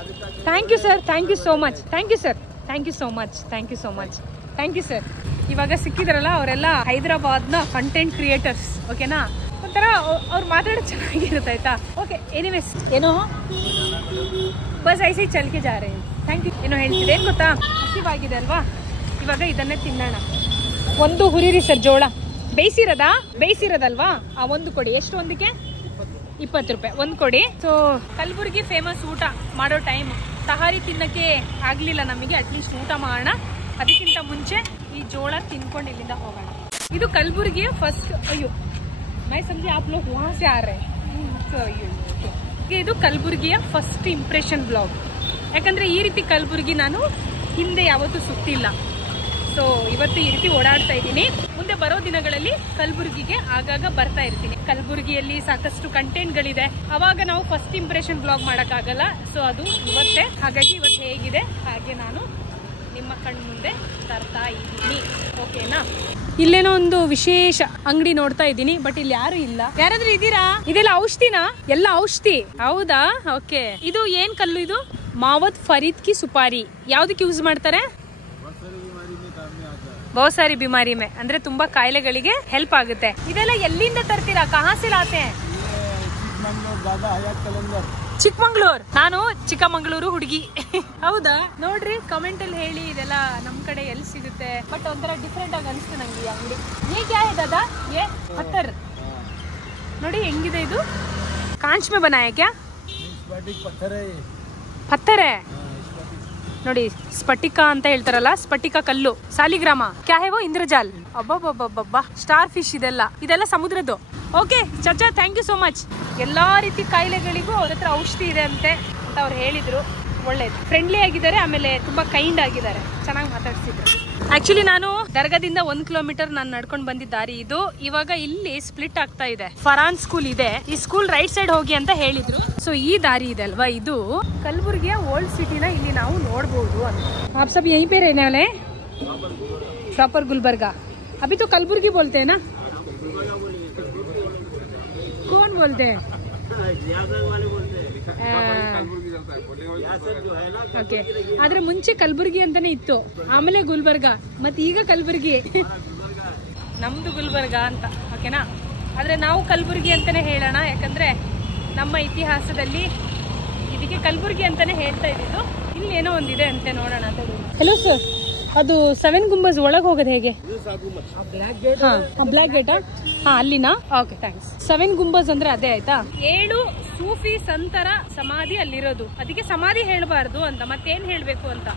Thank you sir, thank you so much. Thank you sir, thank you so much, thank you so much, thank you sir. ಇವಾಗ ಸಿಕ್ಕಿದ್ರಲ್ಲ ಅವರೆಲ್ಲ ಹೈದರಾಬಾದ್ನ ಕಂಟೆಂಟ್ ಕ್ರಿಯೇಟರ್ಸ್. ಓಕೆನಾ? ಒಂಥರ ಅವ್ರು ಮಾತಾಡೋದು ಚೆನ್ನಾಗಿರುತ್ತೆ. ಆಯ್ತಾ? ಓಕೆ, ಎನಿವೇಸ್ ಏನೋ ಬಸ್ ಐಸಿ ಚಲ್ಕೆ ಜಾ ರೇ. Thank you. ಏನೋ ಹೇಳ್ತಿದೆ ಏನು ಗೊತ್ತಾ, ಹಸಿವಾಗಿದೆ ಅಲ್ವಾ? ಇವಾಗ ಇದನ್ನೇ ತಿನ್ನೋಣ. ಒಂದು ಹುರಿರಿ ಸರ್ ಜೋಳ. ಬೇಯಿಸಿರೋದಲ್ವಾ? ಆ ಒಂದು ಕೊಡಿ. ಎಷ್ಟು ಒಂದಕ್ಕೆ? 20 ರೂಪಾಯಿ ಒಂದು ಕೊಡಿ. ಸೊ ಕಲಬುರ್ಗಿ ಫೇಮಸ್ ಊಟ ಮಾಡೋ ಟೈಮ್. ತಹಾರಿ ತಿನ್ನಕ್ಕೆ ಆಗ್ಲಿಲ್ಲ ನಮಗೆ, ಅಟ್ಲೀಸ್ಟ್ ಊಟ ಮಾಡೋಣ. ಅದಕ್ಕಿಂತ ಮುಂಚೆ ಈ ಜೋಳ ತಿನ್ಕೊಂಡು ಇಲ್ಲಿಂದ ಹೋಗೋಣ. ಇದು ಕಲಬುರ್ಗಿಯ ಫಸ್ಟ್. ಅಯ್ಯೋ ಮೈ ಸಮझे आप लोग वहां से आ रहे हैं. ಇದು ಕಲಬುರ್ಗಿಯ ಫಸ್ಟ್ ಇಂಪ್ರೆಷನ್ ಬ್ಲಾಗ್. ಯಾಕಂದ್ರೆ ಈ ರೀತಿ ಕಲಬುರ್ಗಿ ನಾನು ಹಿಂದೆ ಯಾವತ್ತೂ ಸುತ್ತಿಲ್ಲ. ಸೊ ಇವತ್ತು ಈ ರೀತಿ ಓಡಾಡ್ತಾ ಇದ್ದೀನಿ. ಮುಂದೆ ಬರೋ ದಿನಗಳಲ್ಲಿ ಕಲಬುರ್ಗಿಗೆ ಆಗಾಗ ಬರ್ತಾ ಇರ್ತೀನಿ. ಕಲಬುರ್ಗಿಯಲ್ಲಿ ಸಾಕಷ್ಟು ಕಂಟೆಂಟ್ಗಳಿದೆ. ಅವಾಗ ನಾವು ಫಸ್ಟ್ ಇಂಪ್ರೆಷನ್ ಬ್ಲಾಗ್ ಮಾಡಕ್ಕಾಗಲ್ಲ. ಸೊ ಅದು ಇವತ್ತೇ. ಹಾಗಾಗಿ ಇವತ್ತು ಹೇಗಿದೆ ಹಾಗೆ ನಾನು ನಿಮ್ಮ ಕಣ್ಣು ಮುಂದೆ ತರ್ತಾ ಇದ್ದೀನಿ. ಓಕೆನಾ? ಇಲ್ಲೇನೋ ಒಂದು ವಿಶೇಷ ಅಂಗಡಿ ನೋಡ್ತಾ ಇದ್ದೀನಿ, ಬಟ್ ಇಲ್ಲಿ ಯಾರು ಇಲ್ಲ. ಯಾರಾದ್ರೂ ಇದೀರಾ? ಇದೆಲ್ಲ ಔಷಧಿನಾ? ಎಲ್ಲ ಔಷಧಿ ಹೌದಾ? ಓಕೆ. ಇದು ಏನ್ ಕಲ್ಲು? ಇದು ಮಾವತ್ ಫರೀದ್ ಕಿ ಸುಪಾರಿ. ಯಾವ್ದಕ್ಕೆ ಯೂಸ್ ಮಾಡ್ತಾರೆ? ಬಹುತ್ ಸಾರಿ ಬಿಮಾರಿ ಮೇ, ಅಂದ್ರೆ ತುಂಬಾ ಕಾಯಿಲೆಗಳಿಗೆ ಹೆಲ್ಪ್ ಆಗುತ್ತೆ. ಇದೆಲ್ಲ ಎಲ್ಲಿಂದ ತರ್ತೀರಾ? ಕಹಾ ಸೆ ಲಾತೆ? ಚಿಕ್ಕಮಂಗ್ಳೂರ್. ನಾನು ಚಿಕ್ಕಮಂಗ್ಳೂರು ಹುಡುಗಿ. ಹೌದಾ? ನೋಡ್ರಿ ಕಮೆಂಟ್ ಅಲ್ಲಿ ಹೇಳಿ ಇದೆಲ್ಲ ನಮ್ ಕಡೆ ಎಲ್ಲಿ ಸಿಗುತ್ತೆ. ಬಟ್ ಒಂಥರ ಡಿಫ್ರೆಂಟ್ ಆಗಿ ಅನಿಸ್ತು ನಂಗೆ ಈ ಅಂಗಡಿ. ಏ ಕ್ಯಾ ಹೈ ದಾದಾ? ಏ ಪತ್ತರ್ ನೋಡಿ ಹೆಂಗಿದೆ ಇದು. ಕಾಂಚ್ ಮೇ ಬನಾಯ ಕ್ಯಾ? ಪತ್ತರ್ ಹೈ ನೋಡಿ. ಸ್ಫಟಿಕ ಅಂತ ಹೇಳ್ತಾರಲ್ಲ, ಸ್ಫಟಿಕ ಕಲ್ಲು. ಸಾಲಿಗ್ರಾಮ ಕ್ಯಾ ಹೈ ವೋ? ಇಂದ್ರಜಾಲ್. ಅಬ್ಬಬ್ಬಬ್ಬಬ್ಬ, ಸ್ಟಾರ್ ಫಿಶ್. ಇದೆಲ್ಲ ಸಮುದ್ರದ್ದು. ಓಕೆ ಚಚ್ಚಾ, ಥ್ಯಾಂಕ್ ಯು ಸೋ ಮಚ್. ಎಲ್ಲಾ ರೀತಿ ಕಾಯಿಲೆಗಳಿಗೂ ಅವ್ರ ಹತ್ರ ಔಷಧಿ ಇದೆ ಅಂತ ಅವ್ರು ಹೇಳಿದ್ರು. ಒಳ್ಳೇದು, ಫ್ರೆಂಡ್ಲಿ ಆಗಿದ್ದಾರೆ, ಆಮೇಲೆ ತುಂಬಾ ಕೈಂಡ್ ಆಗಿದ್ದಾರೆ, ಚೆನ್ನಾಗಿ ಮಾತಾಡ್ಸಿದ್ರು. ಆಕ್ಚುಲಿ ನಾನು ದರ್ಗಾದಿಂದ 1 ಕಿಲೋಮೀಟರ್ ನಾನು ನಡ್ಕೊಂಡು ಬಂದಿದ್ದ ದಾರಿ ಇದು. ಇವಾಗ ಇಲ್ಲಿ ಸ್ಪ್ಲಿಟ್ ಆಗ್ತಾ ಇದೆ. ಫರಾನ್ ಸ್ಕೂಲ್ ಇದೆ, ಈ ಸ್ಕೂಲ್ ರೈಟ್ ಸೈಡ್ ಹೋಗಿ ಅಂತ ಹೇಳಿದ್ರು. ಸೊ ಈ ದಾರಿ ಇದೆ ಅಲ್ವಾ, ಇದು ಕಲಬುರ್ಗಿಯ ಓಲ್ಡ್ ಸಿಟಿನ ಇಲ್ಲಿ ನಾವು ನೋಡಬಹುದು ಅಂತ. ಆಪ್ ಸಬ್ ಯहीं पे रहने वाले हैं? प्रॉपर गुलबर्गा. अभी तो कलबुर्गी बोलते हैं ना? कौन बोलते हैं? ಓಕೆ. ಆದ್ರೆ ಮುಂಚೆ ಕಲಬುರ್ಗಿ ಅಂತಾನೆ ಇತ್ತು, ಆಮೇಲೆ ಗುಲ್ಬರ್ಗ, ಮತ್ತೆ ಈಗ ಕಲಬುರ್ಗಿ. ನಮ್ದು ಗುಲ್ಬರ್ಗ ಅಂತ. ಓಕೆನಾ? ಆದ್ರೆ ನಾವು ಕಲಬುರ್ಗಿ ಅಂತಾನೆ ಹೇಳೋಣ, ಯಾಕಂದ್ರೆ ನಮ್ಮ ಇತಿಹಾಸದಲ್ಲಿ ಇದಕ್ಕೆ ಕಲಬುರ್ಗಿ ಅಂತಾನೆ ಹೇಳ್ತಾ ಇದ್ದಿದ್ದು. ಇಲ್ಲಿ ಏನೋ ಒಂದಿದೆ ಅಂತೆ, ನೋಡೋಣ ಅಂತ. ಹೆಲೋ ಸರ್, ಅದು 7 ಗುಂಬಜ್ ಒಳಗೆ ಹೋಗೋದು ಹೇಗೆ? Block gate. ಹಾ ಅಲ್ಲಿನಾ? Okay thanks. 7 ಗುಂಬಜ್ ಅಂದ್ರೆ ಅದೇ ಆಯ್ತಾ? 7 ಸೂಫಿ ಸಂತರ ಸಮಾಧಿ ಅಲ್ಲಿರೋದು. ಅದಕ್ಕೆ ಸಮಾಧಿ ಹೇಳ್ಬಾರ್ದು ಅಂತ, ಮತ್ತೇನ್ ಹೇಳ್ಬೇಕು ಅಂತ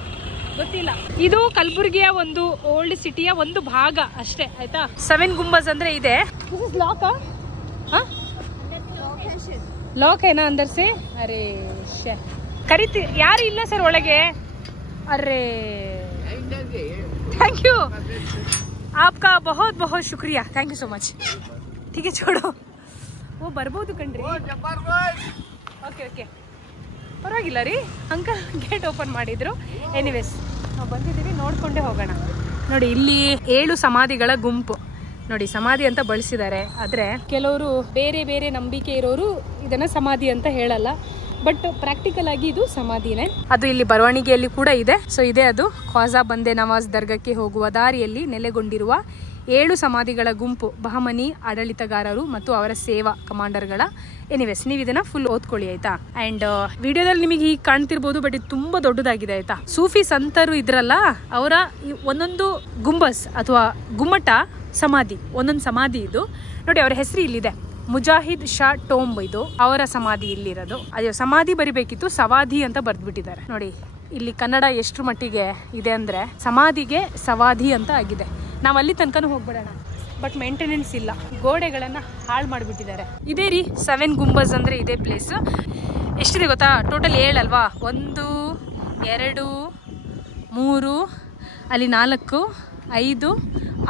ಗೊತ್ತಿಲ್ಲ. ಇದು ಕಲಬುರ್ಗಿಯ ಒಂದು ಓಲ್ಡ್ ಸಿಟಿಯ ಒಂದು ಭಾಗ ಅಷ್ಟೇ ಆಯ್ತಾ. 7 ಗುಂಬಜ್ ಅಂದ್ರೆ ಇದೆ. ಲಾಕ್ ಲಾಕ್ ಏನಾ ಅಂದರ್ ಸೆ? ಅರೆ ಕರಿತಿ ಯಾರು ಇಲ್ಲ ಸರ್ ಒಳಗೆ. ಅರೆ थैंक यू, आपका बहुत बहुत शुक्रिया, थैंक यू सो मच. ठीक है छोड़ो, वो ಬರ್ಬೋದು ಕಣ್ರಿ. ಓಕೆ ಓಕೆ, ಪರವಾಗಿಲ್ಲ ರೀ. ಅಂಕಲ್ ಗೇಟ್ ಓಪನ್ ಮಾಡಿದ್ರು. ಎನಿವೇಸ್ ನಾವು ಬಂದಿದ್ದೀವಿ, ನೋಡ್ಕೊಂಡೇ ಹೋಗೋಣ. ನೋಡಿ ಇಲ್ಲಿ 7 ಸಮಾಧಿಗಳ ಗುಂಪು. ನೋಡಿ ಸಮಾಧಿ ಅಂತ ಬಳಸಿದ್ದಾರೆ, ಆದ್ರೆ ಕೆಲವರು ಬೇರೆ ಬೇರೆ ನಂಬಿಕೆ ಇರೋರು ಇದನ್ನ ಸಮಾಧಿ ಅಂತ ಹೇಳಲ್ಲ. ಬಟ್ ಪ್ರಾಕ್ಟಿಕಲ್ ಆಗಿ ಇದು ಸಮಾಧಿನೇ. ಅದು ಇಲ್ಲಿ ಬರವಣಿಗೆಯಲ್ಲಿ ಕೂಡ ಇದೆ. ಸೊ ಇದೆ ಅದು ಖ್ವಾಜಾ ಬಂದೆ ನವಾಜ್ ದರ್ಗಾಕ್ಕೆ ಹೋಗುವ ದಾರಿಯಲ್ಲಿ ನೆಲೆಗೊಂಡಿರುವ 7 ಸಮಾಧಿಗಳ ಗುಂಪು, ಬಹಮನಿ ಆಡಳಿತಗಾರರು ಮತ್ತು ಅವರ ಸೇವಾ ಕಮಾಂಡರ್ಗಳ. ಎನಿವೇಸ್ ನೀವು ಇದನ್ನ ಫುಲ್ ಓದ್ಕೊಳ್ಳಿ ಆಯ್ತಾ. ಅಂಡ್ ವಿಡಿಯೋದಲ್ಲಿ ನಿಮಗೆ ಹೀಗೆ ಕಾಣ್ತಿರ್ಬೋದು, ಬಟ್ ಇದು ತುಂಬಾ ದೊಡ್ಡದಾಗಿದೆ ಆಯ್ತಾ. ಸೂಫಿ ಸಂತರು ಇದ್ರಲ್ಲ, ಅವರ ಒಂದೊಂದು ಗುಂಬಸ್ ಅಥವಾ ಗುಮ್ಮಟ ಸಮಾಧಿ, ಒಂದೊಂದು ಸಮಾಧಿ ಇದು. ನೋಡಿ ಅವರ ಹೆಸರು ಇಲ್ಲಿದೆ, ಮುಜಾಹಿದ್ ಶಾ ಟೋಂಬ್, ಇದು ಅವರ ಸಮಾಧಿ ಇಲ್ಲಿರೋದು. ಅದೇ ಸಮಾಧಿ ಬರಿಬೇಕಿತ್ತು, ಸವಾಧಿ ಅಂತ ಬರ್ದ್ಬಿಟ್ಟಿದ್ದಾರೆ. ನೋಡಿ ಇಲ್ಲಿ ಕನ್ನಡ ಎಷ್ಟು ಮಟ್ಟಿಗೆ ಇದೆ ಅಂದ್ರೆ, ಸಮಾಧಿಗೆ ಸವಾಧಿ ಅಂತ ಆಗಿದೆ. ನಾವು ಅಲ್ಲಿ ತನಕನೂ ಹೋಗ್ಬಿಡೋಣ, ಬಟ್ ಮೇಂಟೆನೆನ್ಸ್ ಇಲ್ಲ, ಗೋಡೆಗಳನ್ನ ಹಾಳು ಮಾಡಿಬಿಟ್ಟಿದ್ದಾರೆ. ಇದೇ ರೀ 7 ಗುಂಬಜ್ ಅಂದ್ರೆ ಇದೇ ಪ್ಲೇಸ್. ಎಷ್ಟಿದೆ ಗೊತ್ತಾ? ಟೋಟಲ್ 7 ಅಲ್ವಾ? 1 2 3 ಅಲ್ಲಿ 4 5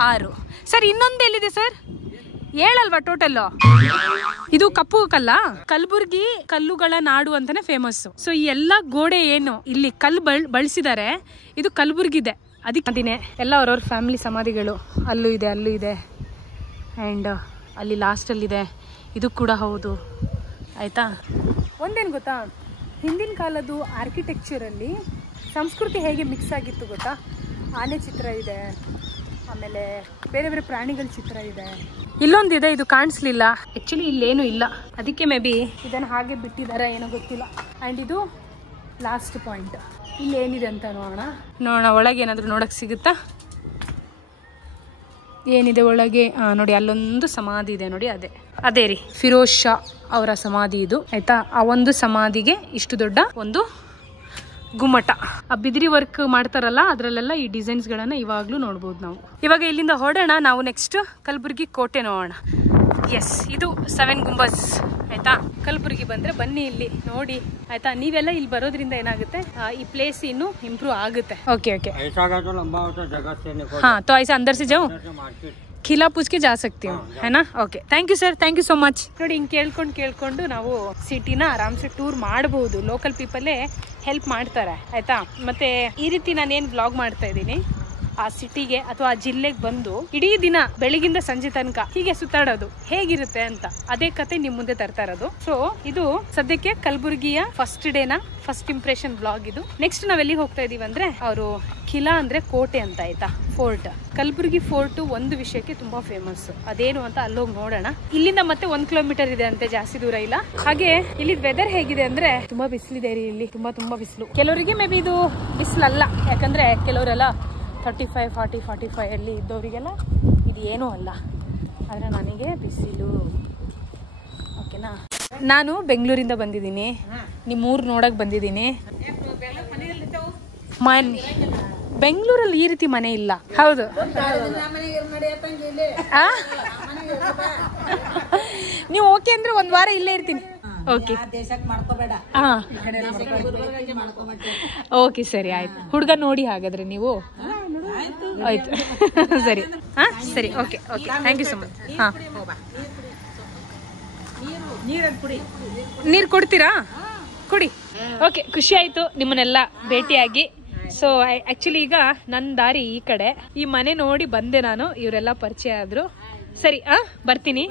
6. ಸರ್ ಇನ್ನೊಂದು ಎಲ್ಲಿದೆ ಸರ್? 7 ಅಲ್ವಾ ಟೋಟಲ್? ಇದು ಕಪ್ಪು ಕಲ್ಲ. ಕಲಬುರ್ಗಿ ಕಲ್ಲುಗಳ ನಾಡು ಅಂತಾನೆ ಫೇಮಸ್. ಸೊ ಈ ಎಲ್ಲಾ ಗೋಡೆ ಏನು ಇಲ್ಲಿ ಕಲ್ಲು ಬಳಸಿದ್ದಾರೆ, ಇದು ಕಲಬುರ್ಗಿದೆ. ಅದಕ್ಕೆ ಅದಿನೇ ಎಲ್ಲ ಅವ್ರವ್ರ ಫ್ಯಾಮಿಲಿ ಸಮಾಧಿಗಳು. ಅಲ್ಲೂ ಇದೆ, ಅಲ್ಲೂ ಇದೆ, ಆ್ಯಂಡ್ ಅಲ್ಲಿ ಲಾಸ್ಟಲ್ಲಿದೆ. ಇದು ಕೂಡ ಹೌದು ಆಯಿತಾ. ಒಂದೇನು ಗೊತ್ತಾ, ಹಿಂದಿನ ಕಾಲದ್ದು ಆರ್ಕಿಟೆಕ್ಚರಲ್ಲಿ ಸಂಸ್ಕೃತಿ ಹೇಗೆ ಮಿಕ್ಸ್ ಆಗಿತ್ತು ಗೊತ್ತಾ? ಆನೆ ಚಿತ್ರ ಇದೆ, ಆಮೇಲೆ ಬೇರೆ ಬೇರೆ ಪ್ರಾಣಿಗಳ ಚಿತ್ರ ಇದೆ. ಇಲ್ಲೊಂದಿದೆ, ಇದು ಕಾಣಿಸ್ಲಿಲ್ಲ. ಆ್ಯಕ್ಚುಲಿ ಇಲ್ಲೇನು ಇಲ್ಲ, ಅದಕ್ಕೆ ಮೇ ಬಿ ಇದನ್ನು ಹಾಗೆ ಬಿಟ್ಟಿದ್ದಾರೆ, ಏನೋ ಗೊತ್ತಿಲ್ಲ. ಆ್ಯಂಡ್ ಇದು ಲಾಸ್ಟ್ ಪಾಯಿಂಟ್. ಇಲ್ಲಿ ಏನಿದೆ ಅಂತ ನೋಡೋಣ. ಒಳಗೆ ಏನಾದರೂ ನೋಡೋಕ್ಕೆ ಸಿಗುತ್ತಾ? ಏನಿದೆ ಒಳಗೆ? ನೋಡಿ ಅಲ್ಲೊಂದು ಸಮಾಧಿ ಇದೆ ನೋಡಿ, ಅದೇ ರೀ ಫಿರೋಜ್ ಶಾ ಅವರ ಸಮಾಧಿ ಇದು ಆಯ್ತಾ. ಆ ಒಂದು ಸಮಾಧಿಗೆ ಇಷ್ಟು ದೊಡ್ಡ ಒಂದು ಗುಮ್ಮಟ. ಆ ಬಿದಿರಿ ವರ್ಕ್ ಮಾಡ್ತಾರಲ್ಲ ಅದ್ರಲ್ಲೆಲ್ಲ ಈ ಡಿಸೈನ್ಸ್ ಗಳನ್ನ ಇವಾಗ್ಲೂ ನೋಡ್ಬೋದು ನಾವು. ಇವಾಗ ಇಲ್ಲಿಂದ ಹೊರಡೋಣ, ನಾವು ನೆಕ್ಸ್ಟ್ ಕಲಬುರ್ಗಿ ಕೋಟೆ ನೋಡೋಣ. ಎಸ್, ಇದು 7 ಗುಂಬಸ್ ಆಯ್ತಾ. ಕಲಬುರ್ಗಿ ಬಂದ್ರೆ ಬನ್ನಿ ಇಲ್ಲಿ ನೋಡಿ ಆಯ್ತಾ. ನೀವೆಲ್ಲ ಇಲ್ಲಿ ಬರೋದ್ರಿಂದ ಏನಾಗುತ್ತೆ, ಈ ಪ್ಲೇಸ್ ಇನ್ನು ಇಂಪ್ರೂವ್ ಆಗುತ್ತೆ. ಓಕೆ ಓಕೆ, हाँ तो ऐसा अंदर से जाऊँ, खिला पूछ के जा सकती हूँ, है ना. Okay, thank you sir, thank you so much. ನೋಡಿ, ಹಿಂಗೆ ಕೇಳ್ಕೊಂಡು ನಾವು ಸಿಟಿನ ಆರಾಮ್ಸೆ ಟೂರ್ ಮಾಡಬಹುದು. ಲೋಕಲ್ ಪೀಪಲ್ಲೇ ಹೆಲ್ಪ್ ಮಾಡ್ತಾರೆ ಆಯ್ತಾ. ಮತ್ತೆ ಈ ರೀತಿ ನಾನೇನು ವ್ಲಾಗ್ ಮಾಡ್ತಾ ಇದ್ದೀನಿ, ಆ ಸಿಟಿಗೆ ಅಥವಾ ಆ ಜಿಲ್ಲೆಗೆ ಬಂದು ಇಡೀ ದಿನ ಬೆಳಗಿಂದ ಸಂಜೆ ತನಕ ಹೀಗೆ ಸುತ್ತಾಡೋದು ಹೇಗಿರುತ್ತೆ ಅಂತ ಅದೇ ಕತೆ ನಿಮ್ ಮುಂದೆ ತರ್ತಾ ಇರೋದು. ಸೊ ಇದು ಸದ್ಯಕ್ಕೆ ಕಲಬುರ್ಗಿಯ ಫಸ್ಟ್ ಡೇನ ಫಸ್ಟ್ ಇಂಪ್ರೆಷನ್ ಬ್ಲಾಗ್ ಇದು. ನೆಕ್ಸ್ಟ್ ನಾವ್ ಎಲ್ಲಿಗೆ ಹೋಗ್ತಾ ಇದೀವಿ ಅಂದ್ರೆ, ಅವರು ಕಿಲಾ ಅಂದ್ರೆ ಕೋಟೆ ಅಂತ ಆಯ್ತಾ, ಫೋರ್ಟ್. ಕಲಬುರ್ಗಿ ಫೋರ್ಟ್ ಒಂದು ವಿಷಯಕ್ಕೆ ತುಂಬಾ ಫೇಮಸ್. ಅದೇನು ಅಂತ ಅಲ್ಲೋಗಿ ನೋಡೋಣ. ಇಲ್ಲಿಂದ ಮತ್ತೆ 1 ಕಿಲೋಮೀಟರ್ ಇದೆ ಅಂತೆ, ಜಾಸ್ತಿ ದೂರ ಇಲ್ಲ. ಹಾಗೆ ಇಲ್ಲಿ ವೆದರ್ ಹೇಗಿದೆ ಅಂದ್ರೆ ತುಂಬಾ ಬಿಸಿಲಿದೆ ರೀ ಇಲ್ಲಿ, ತುಂಬಾ ಬಿಸಿಲು. ಕೆಲವರಿಗೆ ಮೇ ಬಿ ಇದು ಬಿಸಿಲಲ್ಲ, ಯಾಕಂದ್ರೆ ಕೆಲವರೆಲ್ಲ 35, 40, 45 ಅಲ್ಲಿ ಇದ್ದವರಿಗೆಲ್ಲ ಇದು ಏನೂ ಅಲ್ಲ. ಆದರೆ ನನಗೆ ಬಿಸಿಲು. ಓಕೆನಾ. ನಾನು ಬೆಂಗಳೂರಿಂದ ಬಂದಿದ್ದೀನಿ, ನಿಮ್ಮೂರು ನೋಡಕ್ ಬಂದಿದ್ದೀನಿ. ಬೆಂಗಳೂರಲ್ಲಿ ಈ ರೀತಿ ಮನೆ ಇಲ್ಲ. ಹೌದು, ನೀವು ಓಕೆ ಅಂದ್ರೆ 1 ವಾರ ಇಲ್ಲೇ ಇರ್ತೀನಿ. ಓಕೆ, ಓಕೆ ಸರಿ ಆಯ್ತು. ಹುಡುಗ ನೋಡಿ ಹಾಗಾದ್ರೆ ನೀವು. ಆಯ್ತು ಸರಿ, ಹಾ ಸರಿ, okay okay, thank you so much. ಹಾ, ನೀರು ಕೊಡ್ತೀರಾ? ಕೊಡಿ. ಓಕೆ, ಖುಷಿ ಆಯ್ತು ನಿಮ್ಮನ್ನೆಲ್ಲ ಭೇಟಿಯಾಗಿ. ಸೊ ಆಕ್ಚುಲಿ ಈಗ ನನ್ನ ದಾರಿ ಈ ಕಡೆ, ಈ ಮನೆ ನೋಡಿ ಬಂದೆ ನಾನು, ಇವರೆಲ್ಲ ಪರಿಚಯ ಆದ್ರು. ಸರಿ, ಬರ್ತೀನಿ.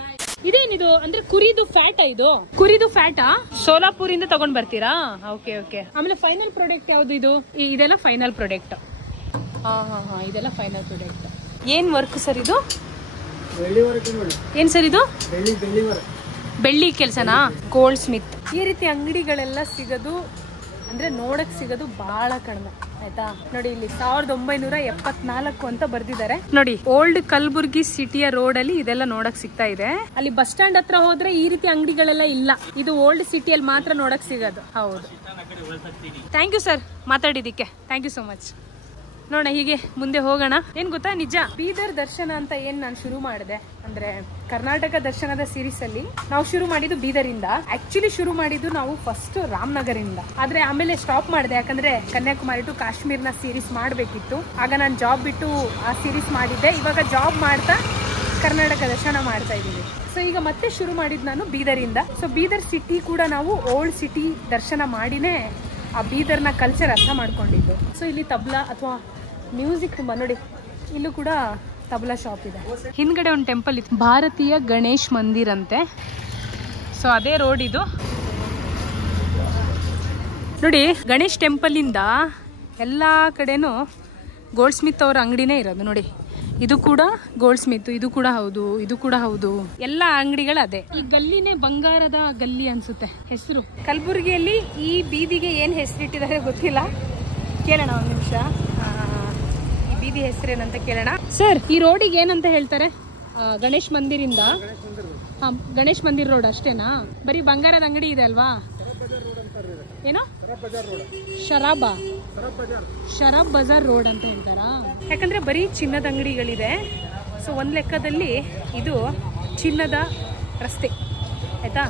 ಇದೇನಿದು ಅಂದ್ರೆ ಕುರಿದು ಫ್ಯಾಟ್, ಇದು ಕುರಿದು ಫ್ಯಾಟಾ? ಸೋಲಾಪುರಿಂದ ತಗೊಂಡ್ ಬರ್ತೀರಾ? Okay okay. ಆಮೇಲೆ ಫೈನಲ್ ಪ್ರಾಡಕ್ಟ್ ಯಾವ್ದು ಇದು? ಇದೆಲ್ಲ ಫೈನಲ್ ಪ್ರಾಡಕ್ಟ್. ಹಾ, ಇದೆಲ್ಲ ಫೈನಲ್ ಪ್ರಾಡಕ್ಟ್. ಏನ್ ವರ್ಕ್ ಸರ್ ಇದು? ಏನ್ ಸರ್ ಇದು? ಬೆಳ್ಳಿ ಕೆಲ್ಸನಾ? Gold Smith. ಈ ರೀತಿ ಅಂಗಡಿಗಳೆಲ್ಲ ಸಿಗೋದು ಅಂದ್ರೆ ನೋಡಕ್ ಸಿಗೋದು ಬಹಳ ಕಡಿಮೆ ಆಯ್ತಾ. ನೋಡಿ, ಇಲ್ಲಿ 1974 ಅಂತ ಬರ್ದಿದ್ದಾರೆ ನೋಡಿ. ಓಲ್ಡ್ ಕಲಬುರ್ಗಿ ಸಿಟಿಯ ರೋಡ್ ಅಲ್ಲಿ ಇದೆಲ್ಲ ನೋಡಕ್ ಸಿಗ್ತಾ ಇದೆ. ಅಲ್ಲಿ ಬಸ್ ಸ್ಟ್ಯಾಂಡ್ ಹತ್ರ ಹೋದ್ರೆ ಈ ರೀತಿ ಅಂಗಡಿಗಳೆಲ್ಲ ಇಲ್ಲ. ಇದು ಓಲ್ಡ್ ಸಿಟಿಯಲ್ಲಿ ಮಾತ್ರ ನೋಡಕ್ ಸಿಗೋದು. ಹೌದು, ಥ್ಯಾಂಕ್ ಯು ಸರ್ ಮಾತಾಡಿದಕ್ಕೆ, ಥ್ಯಾಂಕ್ ಯು ಸೋ ಮಚ್. ನೋಡೋಣ, ಹೀಗೆ ಮುಂದೆ ಹೋಗೋಣ. ಏನ್ ಗೊತ್ತಾ, ನಿಜ ಬೀದರ್ ದರ್ಶನ ಅಂತ ಏನ್ ನಾನು ಶುರು ಮಾಡಿದೆ ಅಂದ್ರೆ, ಕರ್ನಾಟಕ ದರ್ಶನದ ಸೀರೀಸ್ ಅಲ್ಲಿ ನಾವು ಶುರು ಮಾಡಿದ್ದು ಬೀದರಿಂದ. ಆಕ್ಚುಲಿ ಶುರು ಮಾಡಿದ್ದು ನಾವು ಫಸ್ಟ್ ರಾಮನಗರಿಂದ, ಆದ್ರೆ ಆಮೇಲೆ ಸ್ಟಾಪ್ ಮಾಡಿದೆ. ಯಾಕಂದ್ರೆ ಕನ್ಯಾಕುಮಾರಿ ಟು ಕಾಶ್ಮೀರ್ನ ಸೀರೀಸ್ ಮಾಡ್ಬೇಕಿತ್ತು. ಆಗ ನಾನು ಜಾಬ್ ಬಿಟ್ಟು ಆ ಸೀರೀಸ್ ಮಾಡಿದ್ದೆ. ಇವಾಗ ಜಾಬ್ ಮಾಡ್ತಾ ಕರ್ನಾಟಕ ದರ್ಶನ ಮಾಡ್ತಾ ಇದ್ದೀವಿ. ಸೊ ಈಗ ಮತ್ತೆ ಶುರು ಮಾಡಿದ್ ನಾನು ಬೀದರಿಂದ. ಸೊ ಬೀದರ್ ಸಿಟಿ ಕೂಡ ನಾವು ಓಲ್ಡ್ ಸಿಟಿ ದರ್ಶನ ಮಾಡಿನೇ ಆ ಬೀದರ್ನ ಕಲ್ಚರ್ ಅರ್ಥ ಮಾಡ್ಕೊಂಡಿದ್ದು. ಸೊ ಇಲ್ಲಿ ತಬ್ಲಾ ಅಥವಾ ಮ್ಯೂಸಿಕ್ ತುಂಬಾ. ನೋಡಿ, ಇಲ್ಲೂ ಕೂಡ ತಬ್ಲಾ ಶಾಪ್ ಇದೆ. ಹಿಂದ್ಗಡೆ ಒಂದು ಟೆಂಪಲ್ ಇತ್ತು, ಭಾರತೀಯ ಗಣೇಶ್ ಮಂದಿರ್ ಅಂತೆ. ಸೊ ಅದೇ ರೋಡ್ ಇದು. ನೋಡಿ, ಗಣೇಶ್ ಟೆಂಪಲ್ ಇಂದ ಎಲ್ಲಾ ಕಡೆನೂ ಗೋಲ್ಡ್ ಸ್ಮಿತ್ ಅವರ ಅಂಗಡಿನೇ ಇರೋದು. ನೋಡಿ, ಇದು ಕೂಡ ಗೋಲ್ಡ್ ಸ್ಮಿತ್, ಇದು ಕೂಡ ಹೌದು, ಇದು ಕೂಡ ಹೌದು. ಎಲ್ಲ ಅಂಗಡಿಗಳು ಅದೇ. ಈ ಗಲ್ಲಿನೇ ಬಂಗಾರದ ಗಲ್ಲಿ ಅನ್ಸುತ್ತೆ ಹೆಸರು. ಕಲಬುರ್ಗಿಯಲ್ಲಿ ಈ ಬೀದಿಗೆ ಏನ್ ಹೆಸರಿಟ್ಟಿದ್ದಾರೆ ಗೊತ್ತಿಲ್ಲ, ಕೇಳೋಣ ಒಂದ್ ನಿಮಿಷ. ಈ ಬೀದಿ ಹೆಸರೇನಂತ ಕೇಳೋಣ. ಸರ್, ಈ ರೋಡಿಗೆ ಏನಂತ ಹೇಳ್ತಾರೆ? ಗಣೇಶ್ ಮಂದಿರಿಂದ ಗಣೇಶ್ ಮಂದಿರ್ ರೋಡ್ ಅಷ್ಟೇನಾ? ಬರೀ ಬಂಗಾರದ ಅಂಗಡಿ ಇದೆ ಅಲ್ವಾ? ಏನೋ ಶರಾಬ್ ಬಜಾರ್ ರೋಡ್ ಅಂತ ಹೇಳ್ತಾರಾ? ಯಾಕಂದ್ರೆ ಬರೀ ಚಿನ್ನದ ಅಂಗಡಿಗಳಿದೆ. ಸೊ ಒಂದ್ ಲೆಕ್ಕದಲ್ಲಿ ಇದು ಚಿನ್ನದ ರಸ್ತೆ ಆಯ್ತಾ.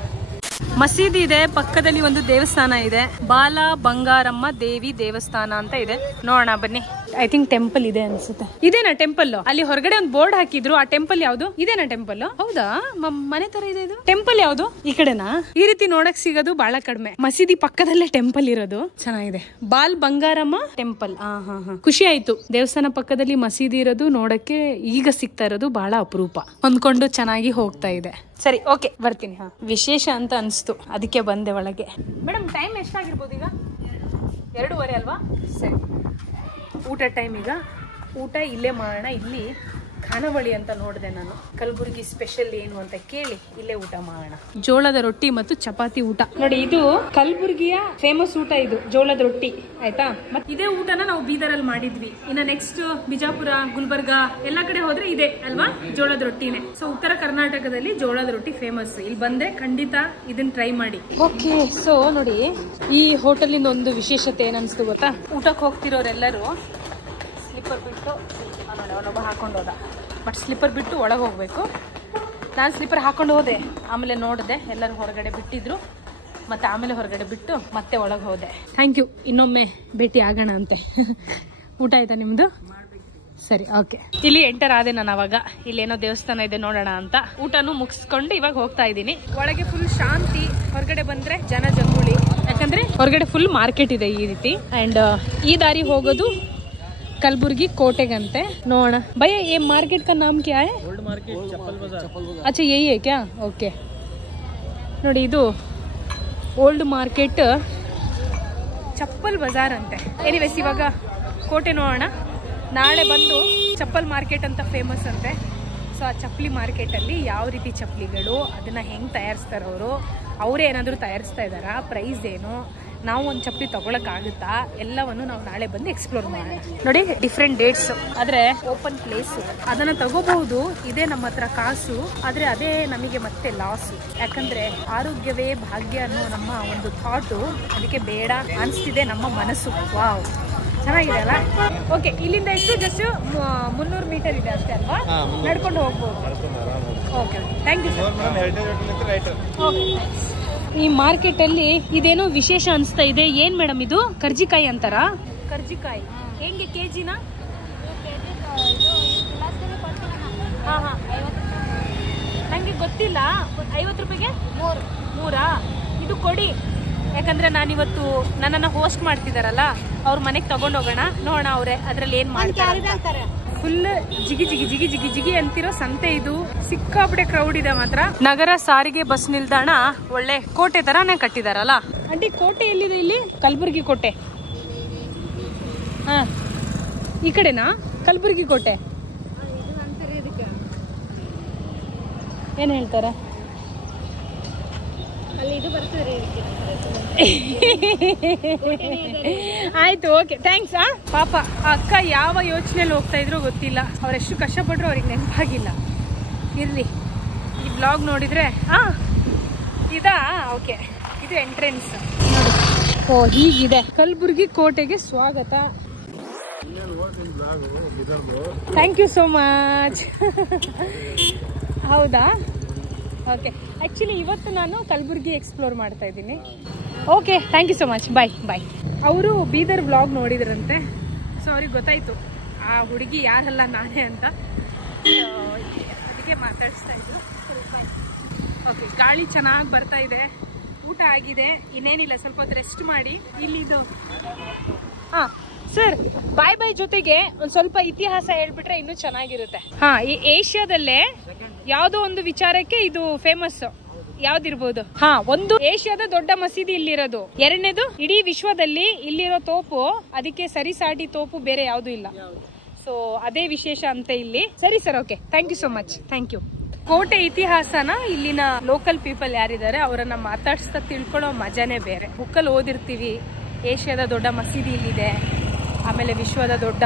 ಮಸೀದಿ ಇದೆ, ಪಕ್ಕದಲ್ಲಿ ಒಂದು ದೇವಸ್ಥಾನ ಇದೆ, ಬಾಲ ಬಂಗಾರಮ್ಮ ದೇವಿ ದೇವಸ್ಥಾನ ಅಂತ ಇದೆ. ನೋಡೋಣ ಬನ್ನಿ. ಐ ಥಿಂಕ್ ಟೆಂಪಲ್ ಇದೆ ಅನ್ಸುತ್ತೆ. ಇದೇನಾ ಟೆಂಪಲ್? ಅಲ್ಲಿ ಹೊರಗಡೆ ಒಂದು ಬೋರ್ಡ್ ಹಾಕಿದ್ರು. ಆ ಟೆಂಪಲ್ ಯಾವ್ದು? ಇದೇನಾ ಟೆಂಪಲ್? ಹೌದಾ, ಮನೆ ತರ ಇದೆ ಇದು. ಟೆಂಪಲ್ ಯಾವ್ದು? ಈ ಕಡೆನಾ? ಈ ರೀತಿ ನೋಡಕ್ ಸಿಗೋದು ಬಹಳ ಕಡಿಮೆ. ಮಸೀದಿ ಪಕ್ಕದಲ್ಲೇ ಟೆಂಪಲ್ ಇರೋದು ಚೆನ್ನಾಗಿದೆ. Ball Bangaramma temple. ಖುಷಿ ಆಯ್ತು. ದೇವಸ್ಥಾನ ಪಕ್ಕದಲ್ಲಿ ಮಸೀದಿ ಇರೋದು ನೋಡಕ್ಕೆ ಈಗ ಸಿಗ್ತಾ ಇರೋದು ಬಹಳ ಅಪರೂಪ. ಹೊಂದ್ಕೊಂಡು ಚೆನ್ನಾಗಿ ಹೋಗ್ತಾ ಇದೆ. ಸರಿ, ಓಕೆ, ಬರ್ತೀನಿ. ವಿಶೇಷ ಅಂತ ಅನ್ಸ್ತು, ಅದಕ್ಕೆ ಬಂದೆ ಒಳಗೆ. ಮೇಡಮ್, ಟೈಮ್ ಎಷ್ಟಾಗಿರ್ಬೋದು ಈಗ? 2:30 ಅಲ್ವಾ? ಸರಿ, ಊಟ ಟೈಮ್ ಈಗ. ಊಟ ಇಲ್ಲೇ ಮಾಡೋಣ. ಇಲ್ಲಿ ಖಾನಾವಳಿ ಅಂತ ನೋಡಿದೆ ನಾನು. ಕಲಬುರ್ಗಿ ಸ್ಪೆಷಲ್ ಏನು ಅಂತ ಕೇಳಿ ಇಲ್ಲೇ ಊಟ ಮಾಡೋಣ. ಜೋಳದ ರೊಟ್ಟಿ ಮತ್ತು ಚಪಾತಿ ಊಟ. ನೋಡಿ, ಇದು ಕಲಬುರ್ಗಿಯ ಫೇಮಸ್ ಊಟ, ಇದು ಜೋಳದ ರೊಟ್ಟಿ. ಆಯ್ತಾ? ಮತ್ತೆ ಇದೇ ಊಟನ ನಾವು ಬೀದರಲ್ಲಿ ಮಾಡಿದ್ವಿ. ಇನ್ನು ನೆಕ್ಸ್ಟ್ ಬಿಜಾಪುರ, ಗುಲ್ಬರ್ಗ ಎಲ್ಲ ಕಡೆ ಹೋದ್ರೆ ಇದೆ ಅಲ್ವಾ, ಜೋಳದ ರೊಟ್ಟಿನೇ. ಸೊ ಉತ್ತರ ಕರ್ನಾಟಕದಲ್ಲಿ ಜೋಳದ ರೊಟ್ಟಿ ಫೇಮಸ್. ಇಲ್ಲಿ ಬಂದ್ರೆ ಖಂಡಿತ ಇದನ್ನ ಟ್ರೈ ಮಾಡಿ. ಓಕೆ, ಸೊ ನೋಡಿ, ಈ ಹೋಟೆಲಿಂದ ಒಂದು ವಿಶೇಷತೆ ಏನನ್ಸ್ತು ಗೊತ್ತಾ? ಊಟಕ್ಕೆ ಹೋಗ್ತಿರೋರೆಲ್ಲರೂ ಸ್ಲಿಪ್ಪರ್ ಬಿಟ್ಟು, ನೋಡಿ ಅವನೊಬ್ಬ ಹಾಕೊಂಡು ಹೋದ, ಬಟ್ ಸ್ಲಿಪ್ಪರ್ ಬಿಟ್ಟು ಒಳಗೆ ಹೋಗ್ಬೇಕು. ನಾನು ಸ್ಲಿಪ್ಪರ್ ಹಾಕೊಂಡು ಹೋದೆ, ಆಮೇಲೆ ನೋಡಿದೆ ಎಲ್ಲರೂ ಹೊರಗಡೆ ಬಿಟ್ಟಿದ್ರು, ಮತ್ತೆ ಆಮೇಲೆ ಹೊರಗಡೆ ಬಿಟ್ಟು ಮತ್ತೆ ಒಳಗೆ ಹೋದೆ. ಥ್ಯಾಂಕ್ ಯು, ಇನ್ನೊಮ್ಮೆ ಭೇಟಿ ಆಗೋಣ ಅಂತೆ. ಊಟ ಆಯ್ತಾ ನಿಮ್ದು? ಸರಿ, ಓಕೆ. ಇಲ್ಲಿ ಎಂಟರ್ ಆದೆ ನಾನು. ಅವಾಗ ಇಲ್ಲೇನೋ ದೇವಸ್ಥಾನ ಇದೆ ನೋಡೋಣ ಅಂತ ಊಟನೂ ಮುಗಿಸ್ಕೊಂಡು ಇವಾಗ ಹೋಗ್ತಾ ಇದ್ದೀನಿ. ಒಳಗೆ ಫುಲ್ ಶಾಂತಿ, ಹೊರಗಡೆ ಬಂದ್ರೆ ಜನ ಜಂಗುಳಿ, ಯಾಕಂದ್ರೆ ಹೊರಗಡೆ ಫುಲ್ ಮಾರ್ಕೆಟ್ ಇದೆ ಈ ರೀತಿ. ಅಂಡ್ ಈ ದಾರಿ ಹೋಗೋದು कलबुर्गी कोटेगंते नोड़ा भैया। ये मार्केट का नाम क्या है? ओल्ड मार्केट, चप्पल बाजार। अच्छा, यही है क्या? ओके, ನೋಡಿ ಇದು ಓಲ್ಡ್ ಮಾರ್ಕೆಟ್ ಚಪ್ಪಲ್ ಬಜಾರ್ ಅಂತೆ. ಎನಿವೇಸ್ ಇವಾಗ ಕೋಟೆ ನೋಡೋಣ. ನಾಳೆ ಬಂದು ಚಪ್ಪಲ್ ಮಾರ್ಕೆಟ್ ಅಂತ ಫೇಮಸ್ ಅಂತೆ. ಸೊ ಆ ಚಪ್ಪಲಿ ಮಾರ್ಕೆಟಲ್ಲಿ ಯಾವ ರೀತಿ ಚಪ್ಪಲಿಗಳು, ಅದನ್ನ ಹೆಂಗೆ ತಯಾರಿಸ್ತಾರೆ ಅವರು, ಅವರೇ ಏನಾದರೂ ತಯಾರಿಸ್ತಾ ಇದ್ದಾರಾ, ಪ್ರೈಸ್ ಏನು, ನಾವು ಒಂದು ಚಪ್ಪಲಿ ತಗೊಳಕ್ಕಾಗುತ್ತಾ, ಎಲ್ಲವನ್ನು ನಾವು ನಾಳೆ ಬಂದು ಎಕ್ಸ್ಪ್ಲೋರ್ ಮಾಡೋಣ. ನೋಡಿ, ಡಿಫ್ರೆಂಟ್ ಡೇಟ್ಸ್, ಆದರೆ ಓಪನ್ ಪ್ಲೇಸು, ಅದನ್ನು ತಗೋಬಹುದು. ಇದೇ ನಮ್ಮ ಹತ್ರ ಕಾಸು, ಆದರೆ ಅದೇ ನಮಗೆ ಮತ್ತೆ ಲಾಸು. ಯಾಕಂದರೆ ಆರೋಗ್ಯವೇ ಭಾಗ್ಯ ಅನ್ನೋ ನಮ್ಮ ಒಂದು ಥಾಟು, ಅದಕ್ಕೆ ಬೇಡ ಅನಿಸ್ತಿದೆ ನಮ್ಮ ಮನಸ್ಸು. ವಾವ್, ಚೆನ್ನಾಗಿದೆ ಅಲ್ಲ? ಓಕೆ, ಇಲ್ಲಿಂದ ಎಷ್ಟು ಜಸ್ಟ್ 300 ಮೀಟರ್ ಇದೆ ಅಷ್ಟೇ ಅಲ್ವಾ? ನಡ್ಕೊಂಡು ಹೋಗ್ಬೋದು. Okay, thank you sir. Okay, ಈ ಮಾರ್ಕೆಟ್ ಅಲ್ಲಿ ಇದೇನೋ ವಿಶೇಷ ಅನಿಸ್ತಾ ಇದೆ. ಏನ್ ಮೇಡಮ್ ಇದು? ಕರ್ಜಿಕಾಯಿ ಅಂತಾರ? ಕರ್ಜಿಕಾಯಿ ಹೆಂಗೆ ಕೆಜಿನ? ಹಾ ಹಾ, ನಂಗೆ ಗೊತ್ತಿಲ್ಲ. 50 ರೂಪಾಯಿಗೆ 3 ಇದು ಕೊಡಿ. ಯಾಕಂದ್ರೆ ನಾನಿವತ್ತು ನನ್ನನ್ನು ಹೋಸ್ಟ್ ಮಾಡ್ತಿದಾರಲ್ಲ, ಅವ್ರ ಮನೆಗೆ ತಗೊಂಡ್ ಹೋಗೋಣ, ನೋಡೋಣ ಅವ್ರೆ ಅದ್ರಲ್ಲಿ ಏನ್ ಮಾಡ್ತಾರೆ. ಫುಲ್ ಜಿಗಿ ಜಿಗಿ ಜಿಗಿ ಜಿಗಿ ಜಿಗಿ ಅಂತಿರೋ ಸಂತೆ ಇದು. ಸಿಕ್ಕಾಪಟ್ಟೆ ಕ್ರೌಡ್ ಇದೆ ಮಾತ್ರ. ನಗರ ಸಾರಿಗೆ ಬಸ್ ನಿಲ್ದಾಣ ಒಳ್ಳೆ ಕೋಟೆ ತರಾನೇ ಕಟ್ಟಿದಾರಲ್ಲ. ಆಂಟಿ, ಕೋಟೆ ಎಲ್ಲಿದೆ ಇಲ್ಲಿ? ಕಲಬುರ್ಗಿ ಕೋಟೆ. ಹಾ, ಈ ಕಡೆನಾ ಕಲಬುರ್ಗಿ ಕೋಟೆ? ಏನ್ ಹೇಳ್ತಾರೆ? ಆಯ್ತು, ಓಕೆ, ಥ್ಯಾಂಕ್ಸ್. ಪಾಪ ಅಕ್ಕ ಯಾವ ಯೋಚನೆಯಲ್ಲಿ ಹೋಗ್ತಾ ಇದ್ರು ಗೊತ್ತಿಲ್ಲ. ಅವರೆಷ್ಟು ಕಷ್ಟಪಟ್ರು ಅವ್ರಿಗೆ ನೆನಪಾಗಿಲ್ಲ. ಇರ್ಲಿ, ಈ ಬ್ಲಾಗ್ ನೋಡಿದ್ರೆ ಇದಾ? ಓಕೆ, ಇದು ಎಂಟ್ರೆನ್ಸ್ ನೋಡಿ. ಓ, ಹೀಗಿದೆ ಕಲಬುರ್ಗಿ ಕೋಟೆಗೆ ಸ್ವಾಗತ. Thank you so much. ಹೌದಾ? ಓಕೆ, ಆ್ಯಕ್ಚುಲಿ ಇವತ್ತು ನಾನು ಕಲಬುರ್ಗಿ ಎಕ್ಸ್ಪ್ಲೋರ್ ಮಾಡ್ತಾ ಇದ್ದೀನಿ. Okay, thank you so much. Bye bye. ಅವರು ಬೀದರ್ ವ್ಲಾಗ್ ನೋಡಿದ್ರಂತೆ. ಸೊ ಅವ್ರಿಗೆ ಗೊತ್ತಾಯಿತು ಆ ಹುಡುಗಿ ಯಾರಲ್ಲ ನಾನೇ ಅಂತ. ಅದಕ್ಕೆ ಮಾತಾಡಿಸ್ತಾ ಇದ್ರು. ಬಾಯ್. ಓಕೆ, ಗಾಳಿ ಚೆನ್ನಾಗಿ ಬರ್ತಾ ಇದೆ, ಊಟ ಆಗಿದೆ, ಇನ್ನೇನಿಲ್ಲ, ಸ್ವಲ್ಪ ಹೊತ್ತು ರೆಸ್ಟ್ ಮಾಡಿ. ಇಲ್ಲಿದು ಹಾಂ ಸರ್, ಬಾಯ್ ಬಾಯ್. ಜೊತೆಗೆ ಒಂದ್ ಸ್ವಲ್ಪ ಇತಿಹಾಸ ಹೇಳ್ಬಿಟ್ರೆ ಇನ್ನೂ ಚೆನ್ನಾಗಿರುತ್ತೆ. ಹಾ, ಈ ಏಷ್ಯಾದಲ್ಲೇ ಯಾವ್ದೋ ಒಂದು ವಿಚಾರಕ್ಕೆ ಇದು ಫೇಮಸ್. ಯಾವ್ದಿರ್ಬೋದು? ಹಾ, ಒಂದು ಏಷ್ಯಾದ ದೊಡ್ಡ ಮಸೀದಿ ಇಲ್ಲಿರೋದು. ಎರಡನೇದು, ಇಡೀ ವಿಶ್ವದಲ್ಲಿ ಇಲ್ಲಿರೋ ತೋಪು, ಅದಕ್ಕೆ ಸರಿಸಾಟಿ ತೋಪು ಬೇರೆ ಯಾವ್ದು ಇಲ್ಲ. ಸೊ ಅದೇ ವಿಶೇಷ ಅಂತ ಇಲ್ಲಿ. ಸರಿ sir, okay, thank you so much. Thank you. ಕೋಟೆ ಇತಿಹಾಸನ ಇಲ್ಲಿನ ಲೋಕಲ್ ಪೀಪಲ್ ಯಾರಿದ್ದಾರೆ ಅವರನ್ನ ಮಾತಾಡಿಸ್ತಾ ತಿಳ್ಕೊಳ್ಳೋ ಮಜಾನೇ ಬೇರೆ. ಬುಕ್ಕಲ್ಲಿ ಓದಿರ್ತೀವಿ ಏಷ್ಯಾದ ದೊಡ್ಡ ಮಸೀದಿ ಇಲ್ಲಿದೆ, ಆಮೇಲೆ ವಿಶ್ವದ ದೊಡ್ಡ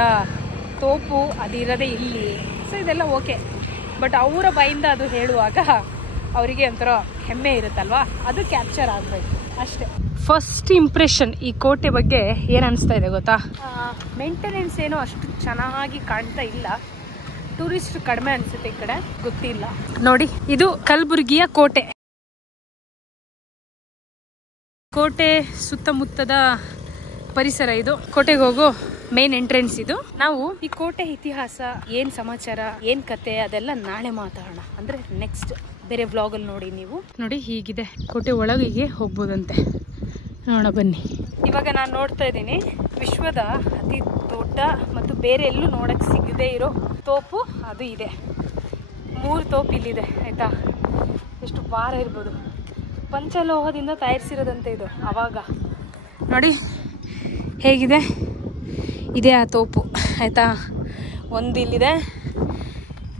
ತೋಪು ಅದಿರೋದೇ ಇಲ್ಲಿ. ಸೊ ಇದೆಲ್ಲ ಓಕೆ, ಬಟ್ ಅವರ ಬಾಯಿಂದ ಅದು ಹೇಳುವಾಗ ಅವರಿಗೆ ಒಂಥರ ಹೆಮ್ಮೆ ಇರುತ್ತಲ್ವಾ, ಅದು ಕ್ಯಾಪ್ಚರ್ ಆಗಬೇಕು ಅಷ್ಟೇ. ಫಸ್ಟ್ ಇಂಪ್ರೆಷನ್ ಈ ಕೋಟೆ ಬಗ್ಗೆ ಏನು ಅನಿಸ್ತಾ ಇದೆ ಗೊತ್ತಾ? ಮೇಂಟೆನೆನ್ಸ್ ಏನೋ ಅಷ್ಟು ಚೆನ್ನಾಗಿ ಕಾಣ್ತಾ ಇಲ್ಲ. ಟೂರಿಸ್ಟ್ ಕಡಿಮೆ ಅನಿಸುತ್ತೆ ಈ ಕಡೆ, ಗೊತ್ತಿಲ್ಲ. ನೋಡಿ, ಇದು ಕಲಬುರ್ಗಿಯ ಕೋಟೆ. ಕೋಟೆ ಸುತ್ತಮುತ್ತದ ಪರಿಸರ ಇದು. ಕೋಟೆಗೆ ಹೋಗೋ ಮೇನ್ ಎಂಟ್ರೆನ್ಸ್ ಇದು. ನಾವು ಈ ಕೋಟೆ ಇತಿಹಾಸ, ಏನ್ ಸಮಾಚಾರ, ಏನ್ ಕತೆ, ಅದೆಲ್ಲ ನಾಳೆ ಮಾತಾಡೋಣ. ಅಂದ್ರೆ ನೆಕ್ಸ್ಟ್ ಬೇರೆ ವ್ಲಾಗ್ ಅಲ್ಲಿ ನೋಡಿ. ನೀವು ನೋಡಿ, ಹೀಗಿದೆ ಕೋಟೆ. ಒಳಗೆ ಹೋಗ್ಬೋದಂತೆ, ನೋಡ ಬನ್ನಿ. ಇವಾಗ ನಾನು ನೋಡ್ತಾ ಇದ್ದೀನಿ ವಿಶ್ವದ ಅತಿ ದೊಡ್ಡ ಮತ್ತು ಬೇರೆ ಎಲ್ಲೂ ನೋಡಕ್ ಸಿಗದೆ ಇರೋ ತೋಪು ಅದು ಇದೆ. 3 ತೋಪು ಇಲ್ಲಿದೆ ಆಯ್ತಾ. ಎಷ್ಟು ಭಾರ ಇರ್ಬೋದು. ಪಂಚಲೋಹದಿಂದ ತಯಾರಿಸಿರೋದಂತೆ ಇದು. ಅವಾಗ ನೋಡಿ ಹೇಗಿದೆ, ಇದೇ ಆ ತೋಪು ಆಯ್ತಾ. ಒಂದು ಇಲ್ಲಿದೆ,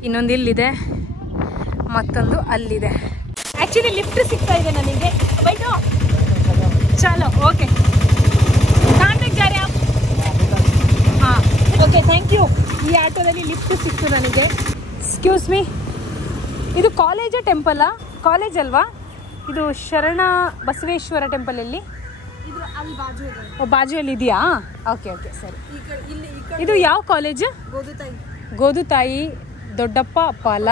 ಇನ್ನೊಂದು ಇಲ್ಲಿದೆ, ಮತ್ತೊಂದು ಅಲ್ಲಿದೆ. ಆಕ್ಚುಲಿ ಲಿಫ್ಟ್ ಸಿಗ್ತಾ ಇದೆ ನನಗೆ. ಬೈಟು ಚಲೋ, ಓಕೆ ಕಾಂಟ್ಯಾಕ್ಟ್ ಜಾರಿ ಆಪ್. ಹಾಂ ಓಕೆ, ಥ್ಯಾಂಕ್ ಯು. ಈ ಆಟೋದಲ್ಲಿ ಲಿಫ್ಟ್ ಸಿಕ್ತು ನನಗೆ. ಎಕ್ಸ್ಕ್ಯೂಸ್ ಮೀ, ಇದು ಕಾಲೇಜಾ ಟೆಂಪಲ್ಲ? ಕಾಲೇಜ್ ಅಲ್ವಾ ಇದು? ಶರಣ ಬಸವೇಶ್ವರ ಟೆಂಪಲ್ ಎಲ್ಲಿ? ಬಾಜುಯಲ್ಲಿ ಇದೆಯಾ? ಓಕೆ ಓಕೆ ಸರಿ. ಇದು ಯಾವ ಕಾಲೇಜ್? ಗೋದುತಾಯಿ ದೊಡ್ಡಪ್ಪ ಅಪ್ಪ ಅಲ್ಲ?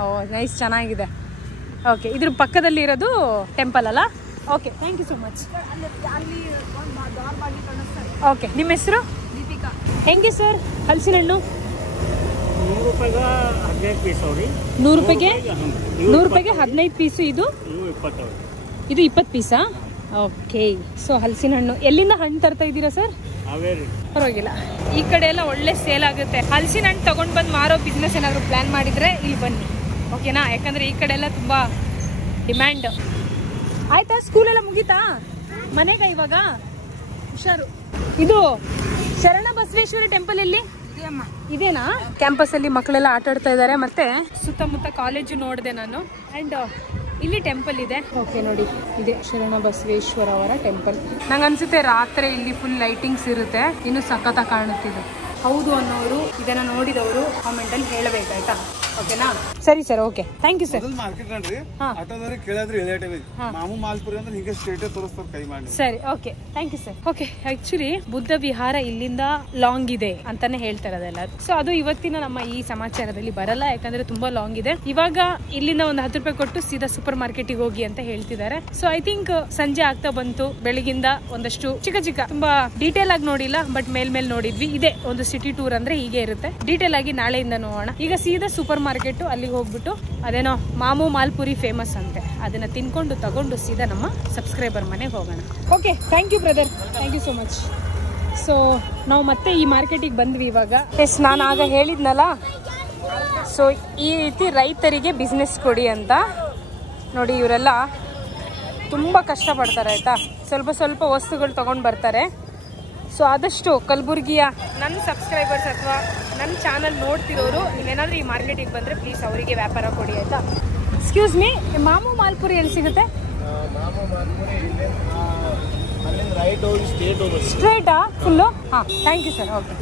ಓ ನೈಸ್, ಚೆನ್ನಾಗಿದೆ. ಓಕೆ, ಇದ್ರ ಪಕ್ಕದಲ್ಲಿ ಇರೋದು ಟೆಂಪಲ್ ಅಲ್ಲ? Okay, thank you so much. Okay, ನಿಮ್ಮ ಹೆಸರು? ದೀಪಿಕಾ. ಹೆಂಗೆ ಸರ್ ಹಲಸಿನ ಹಣ್ಣು? 100 ರೂಪಾಯಿಗೆ 15 ಪೀಸ್ ಅವ್ರಿ. 100 ರೂಪಾಯಿಗೆ 15 ಪೀಸು. ಇದು 20 ಪೀಸಾ? ಓಕೆ. ಸೊ ಹಲಸಿನ ಹಣ್ಣು ಎಲ್ಲಿಂದ ಹಣ್ಣು ತರ್ತಾ ಇದ್ದೀರಾ ಸರ್? ಪರವಾಗಿಲ್ಲ, ಈ ಕಡೆ ಎಲ್ಲ ಒಳ್ಳೆ ಸೇಲ್ ಆಗುತ್ತೆ. ಹಲಸಿನ ಹಣ್ಣು ತಗೊಂಡು ಬಂದು ಮಾರೋ ಬಿಸ್ನೆಸ್ ಏನಾದ್ರು ಪ್ಲಾನ್ ಮಾಡಿದ್ರೆ ಇಲ್ಲಿ ಬನ್ನಿ, ಓಕೆನಾ? ಯಾಕಂದ್ರೆ ಈ ಕಡೆ ಎಲ್ಲ ತುಂಬಾ ಡಿಮ್ಯಾಂಡ್. ಆಯ್ತಾ, ಸ್ಕೂಲೆಲ್ಲ ಮುಗೀತಾ? ಮನೆಗ ಇವಾಗ ಹುಷಾರು. ಇದು ಶರಣ ಬಸವೇಶ್ವರ ಟೆಂಪಲ್ ಎಲ್ಲಿ ಇದೇನಾ? ಕ್ಯಾಂಪಸ್ ಅಲ್ಲಿ ಮಕ್ಕಳೆಲ್ಲ ಆಟ ಆಡ್ತಾ ಇದ್ದಾರೆ. ಮತ್ತೆ ಸುತ್ತಮುತ್ತ ಕಾಲೇಜು ನೋಡಿದೆ ನಾನು. ಅಂಡ್ ಇಲ್ಲಿ ಟೆಂಪಲ್ ಇದೆ. ಓಕೆ ನೋಡಿ, ಇದೆ ಶರಣ ಬಸವೇಶ್ವರ ಅವರ ಟೆಂಪಲ್. ನಂಗೆ ಅನ್ಸುತ್ತೆ ರಾತ್ರಿ ಇಲ್ಲಿ ಫುಲ್ ಲೈಟಿಂಗ್ಸ್ ಇರುತ್ತೆ, ಇನ್ನು ಸಖತ್ತಾಗಿ ಕಾಣುತ್ತಿದೆ. ಹೌದು ಅನ್ನೋರು, ಇದನ್ನ ನೋಡಿದವರು ಕಾಮೆಂಟ್ ಅಲ್ಲಿ ಹೇಳಬೇಕಾಯ್ತಾ? ಓಕೆನಾ? ಸರಿ sir, okay, thank you sir. ಸರಿ, okay, thank you sir. Okay, actually Buddha Vihara ಇಲ್ಲಿಂದ ಲಾಂಗ್ ಇದೆ ಅಂತಾನೆ ಹೇಳ್ತಾರೆ ಎಲ್ಲರೂ. ಸೊ ಅದು ಇವತ್ತಿನ ನಮ್ಮ ಈ ಸಮಾಚಾರದಲ್ಲಿ ಬರಲ್ಲ, ಯಾಕಂದ್ರೆ ತುಂಬಾ ಲಾಂಗ್ ಇದೆ. ಇವಾಗ ಇಲ್ಲಿಂದ ಒಂದು 10 ರೂಪಾಯಿ ಕೊಟ್ಟು ಸೀದಾ ಸೂಪರ್ ಮಾರ್ಕೆಟ್ ಹೋಗಿ ಅಂತ ಹೇಳ್ತಿದ್ದಾರೆ. ಸೊ ಐ ಥಿಂಕ್ ಸಂಜೆ ಆಗ್ತಾ ಬಂತು. ಬೆಳಗಿಂದ ಒಂದಷ್ಟು ಚಿಕ್ಕ ಚಿಕ್ಕ, ತುಂಬಾ ಡೀಟೇಲ್ ಆಗಿ ನೋಡಿಲ್ಲ, ಬಟ್ ಮೇಲ್ ನೋಡಿದ್ವಿ. ಇದೆ ಒಂದು ಸಿಟಿ ಟೂರ್ ಅಂದ್ರೆ ಹೀಗೆ ಇರುತ್ತೆ. ಡೀಟೇಲ್ ಆಗಿ ನಾಳೆಯಿಂದ ನೋಡೋಣ. ಈಗ ಸೀದಾ ಸೂಪರ್ ಮಾರ್ಕೆಟ್ ಅಲ್ಲಿಗೆ ಹೋಗ್ಬಿಟ್ಟು ಅದೇನೋ ಮಾಮು ಮಾಲ್ಪುರಿ ಫೇಮಸ್ ಅಂತೆ, ಅದನ್ನ ತಿನ್ಕೊಂಡು ತಗೊಂಡು ಸೀದಾ ನಮ್ಮ ಸಬ್ಸ್ಕ್ರೈಬರ್ ಮನೆಗೆ ಹೋಗೋಣ. Okay, thank you brother, thank you so much. So ನಾವು ಮತ್ತೆ ಈ ಮಾರ್ಕೆಟಿಗೆ ಬಂದ್ವಿ ಇವಾಗ. ಎಸ್, ನಾನು ಆಗ ಹೇಳಿದ್ನಲ್ಲ, ಸೊ ಈ ರೀತಿ ರೈತರಿಗೆ ಬಿಸ್ನೆಸ್ ಕೊಡಿ ಅಂತ. ನೋಡಿ, ಇವರೆಲ್ಲ ತುಂಬ ಕಷ್ಟಪಡ್ತಾರೆ ಆಯ್ತಾ. ಸ್ವಲ್ಪ ಸ್ವಲ್ಪ ವಸ್ತುಗಳು ತಗೊಂಡು ಬರ್ತಾರೆ. ಸೊ ಆದಷ್ಟು ಕಲಬುರ್ಗಿಯ ನನ್ನ ಸಬ್ಸ್ಕ್ರೈಬರ್ಸ್ ಅಥವಾ ನನ್ನ ಚಾನಲ್ ನೋಡ್ತಿರೋರು, ನೀವೇನಾದರೂ ಈ ಮಾರ್ಕೆಟಿಗೆ ಬಂದರೆ ಪ್ಲೀಸ್ ಅವರಿಗೆ ವ್ಯಾಪಾರ ಕೊಡಿ ಆಯಿತಾ. ಎಕ್ಸ್ಕ್ಯೂಸ್ ಮೀ, ಮಾಮು ಮಾಲ್ಪುರಿ ಎಲ್ಲಿ ಸಿಗುತ್ತೆ? ಸ್ಟ್ರೇಟಾ ಫುಲ್ಲು? ಹಾಂ, ಥ್ಯಾಂಕ್ ಯು ಸರ್. ಓಕೆ,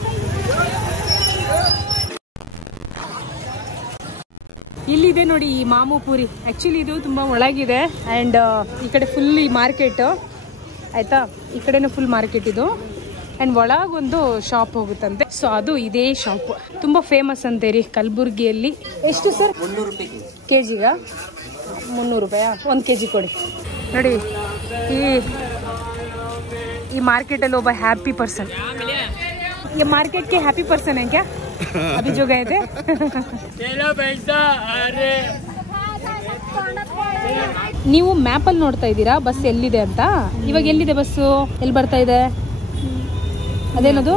ಇಲ್ಲಿದೆ ನೋಡಿ ಈ ಮಾಮು ಪೂರಿ. ಆ್ಯಕ್ಚುಲಿ ಇದು ತುಂಬ ಒಳಗಿದೆ. ಆ್ಯಂಡ್ ಈ ಕಡೆ ಫುಲ್ ಈ ಮಾರ್ಕೆಟ್ ಆಯಿತಾ, ಈ ಕಡೆನೂ ಫುಲ್ ಮಾರ್ಕೆಟ್ ಇದು. ಆ್ಯಂಡ್ ಒಳಗೊಂದು ಶಾಪ್ ಹೋಗುತ್ತಂತೆ. ಸೊ ಅದು ಇದೇ ಶಾಪ್, ತುಂಬ ಫೇಮಸ್ ಅಂತೆ ರೀ ಕಲಬುರ್ಗಿಯಲ್ಲಿ. ಎಷ್ಟು ಸರ್? 300 ರೂಪಾಯಿ ಕೆಜಿಗ? 300 ರೂಪಾಯಾ? 1 kg ಕೊಡಿ. ನೋಡಿ, ಈ ಮಾರ್ಕೆಟಲ್ಲಿ ಒಬ್ಬ ಹ್ಯಾಪಿ ಪರ್ಸನ್. ಈ ಮಾರ್ಕೆಟ್ಗೆ ಹ್ಯಾಪಿ ಪರ್ಸನ್ ಕ್ಯಾ ಅಭಿ ಜೋ ಗಯೆ ಥೆ? ನೀವು ಮ್ಯಾಪಲ್ಲಿ ನೋಡ್ತಾ ಇದ್ದೀರಾ ಬಸ್ ಎಲ್ಲಿದೆ ಅಂತ. ಇವಾಗ ಎಲ್ಲಿದೆ ಬಸ್ಸು? ಎಲ್ಲಿ ಬರ್ತಾ ಇದೆ? ಅದೇನದು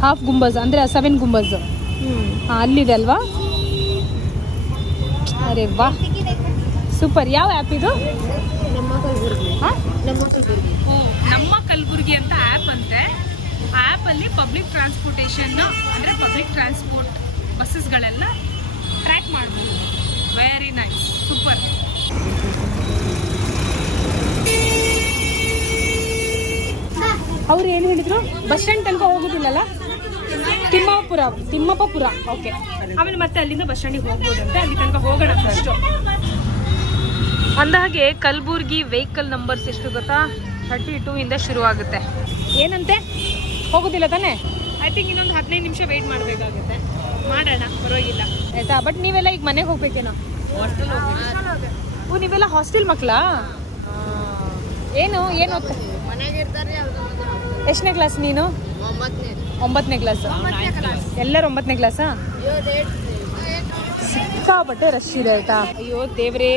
ಹಾಫ್ ಗುಂಬಜ್ ಅಂದರೆ 7 ಗುಂಬಜ್. ಹಾಂ, ಅಲ್ಲಿದೆ ಅಲ್ವಾ? ಅರೆ ವಾ, ಸೂಪರ್. ಯಾವ ಆ್ಯಪ್ ಇದು? ನಮ್ಮ ಕಲಬುರ್ಗಿ ಅಂತ ಆ್ಯಪ್ ಅಂತೆ. ಆ ಆ್ಯಪಲ್ಲಿ ಪಬ್ಲಿಕ್ ಟ್ರಾನ್ಸ್ಪೋರ್ಟೇಷನ್ ಅಂದರೆ ಪಬ್ಲಿಕ್ ಟ್ರಾನ್ಸ್ಪೋರ್ಟ್ ಬಸ್ಸಸ್ಗಳೆಲ್ಲ ಟ್ರ್ಯಾಕ್ ಮಾಡ್ಬೋದು. Very nice, super. ಅವ್ರು ಏನು ಹೇಳಿದ್ರು? ಬಸ್ ಸ್ಟ್ಯಾಂಡ್ ತನಕ ಹೋಗೋದಿಲ್ಲಲ್ಲ, ತಿಮ್ಮಪ್ಪಪುರ. ಓಕೆ, ಆಮೇಲೆ ಮತ್ತೆ ಅಲ್ಲಿಂದ ಬಸ್ ಸ್ಟ್ಯಾಂಡಿಗೆ ಹೋಗ್ಬೋದಂತೆ. ಅಲ್ಲಿ ತನಕ ಹೋಗೋಣ ಫಸ್ಟು. ಅಂದಹಾಗೆ ಕಲಬುರ್ಗಿ ವೆಹಿಕಲ್ ನಂಬರ್ಸ್ ಎಷ್ಟು ಗೊತ್ತಾ? 32 ಇಂದ ಶುರು ಆಗುತ್ತೆ. ಏನಂತೆ? ಹೋಗೋದಿಲ್ಲ ತಾನೇ? ಐ ಥಿಂಕ್ ಇನ್ನೊಂದು 15 ನಿಮಿಷ ವೆಯ್ಟ್ ಮಾಡಬೇಕಾಗುತ್ತೆ. ಮಾಡೋಣ, ಪರವಾಗಿಲ್ಲ ಆಯ್ತಾ. ಬಟ್ ನೀವೆಲ್ಲ ಈಗ ಮನೆಗೆ ಹೋಗ್ಬೇಕೇನೋ? ನೀವೆಲ್ಲ ಹಾಸ್ಟೆಲ್ ಮಕ್ಕಳಾ? ಏನು ಓದ್ತಾ? ಎಷ್ಟನೇ ಕ್ಲಾಸ್ ನೀನು? 9ನೇ ಕ್ಲಾಸ್. ಎಲ್ಲರೂ 9ನೇ ಕ್ಲಾಸಾ? ಸಿಕ್ಕಾಪಟ್ಟೆ ರಶ್ ಇದೆ ಆಯ್ತಾ. ಅಯ್ಯೋ ದೇವ್ರೇ,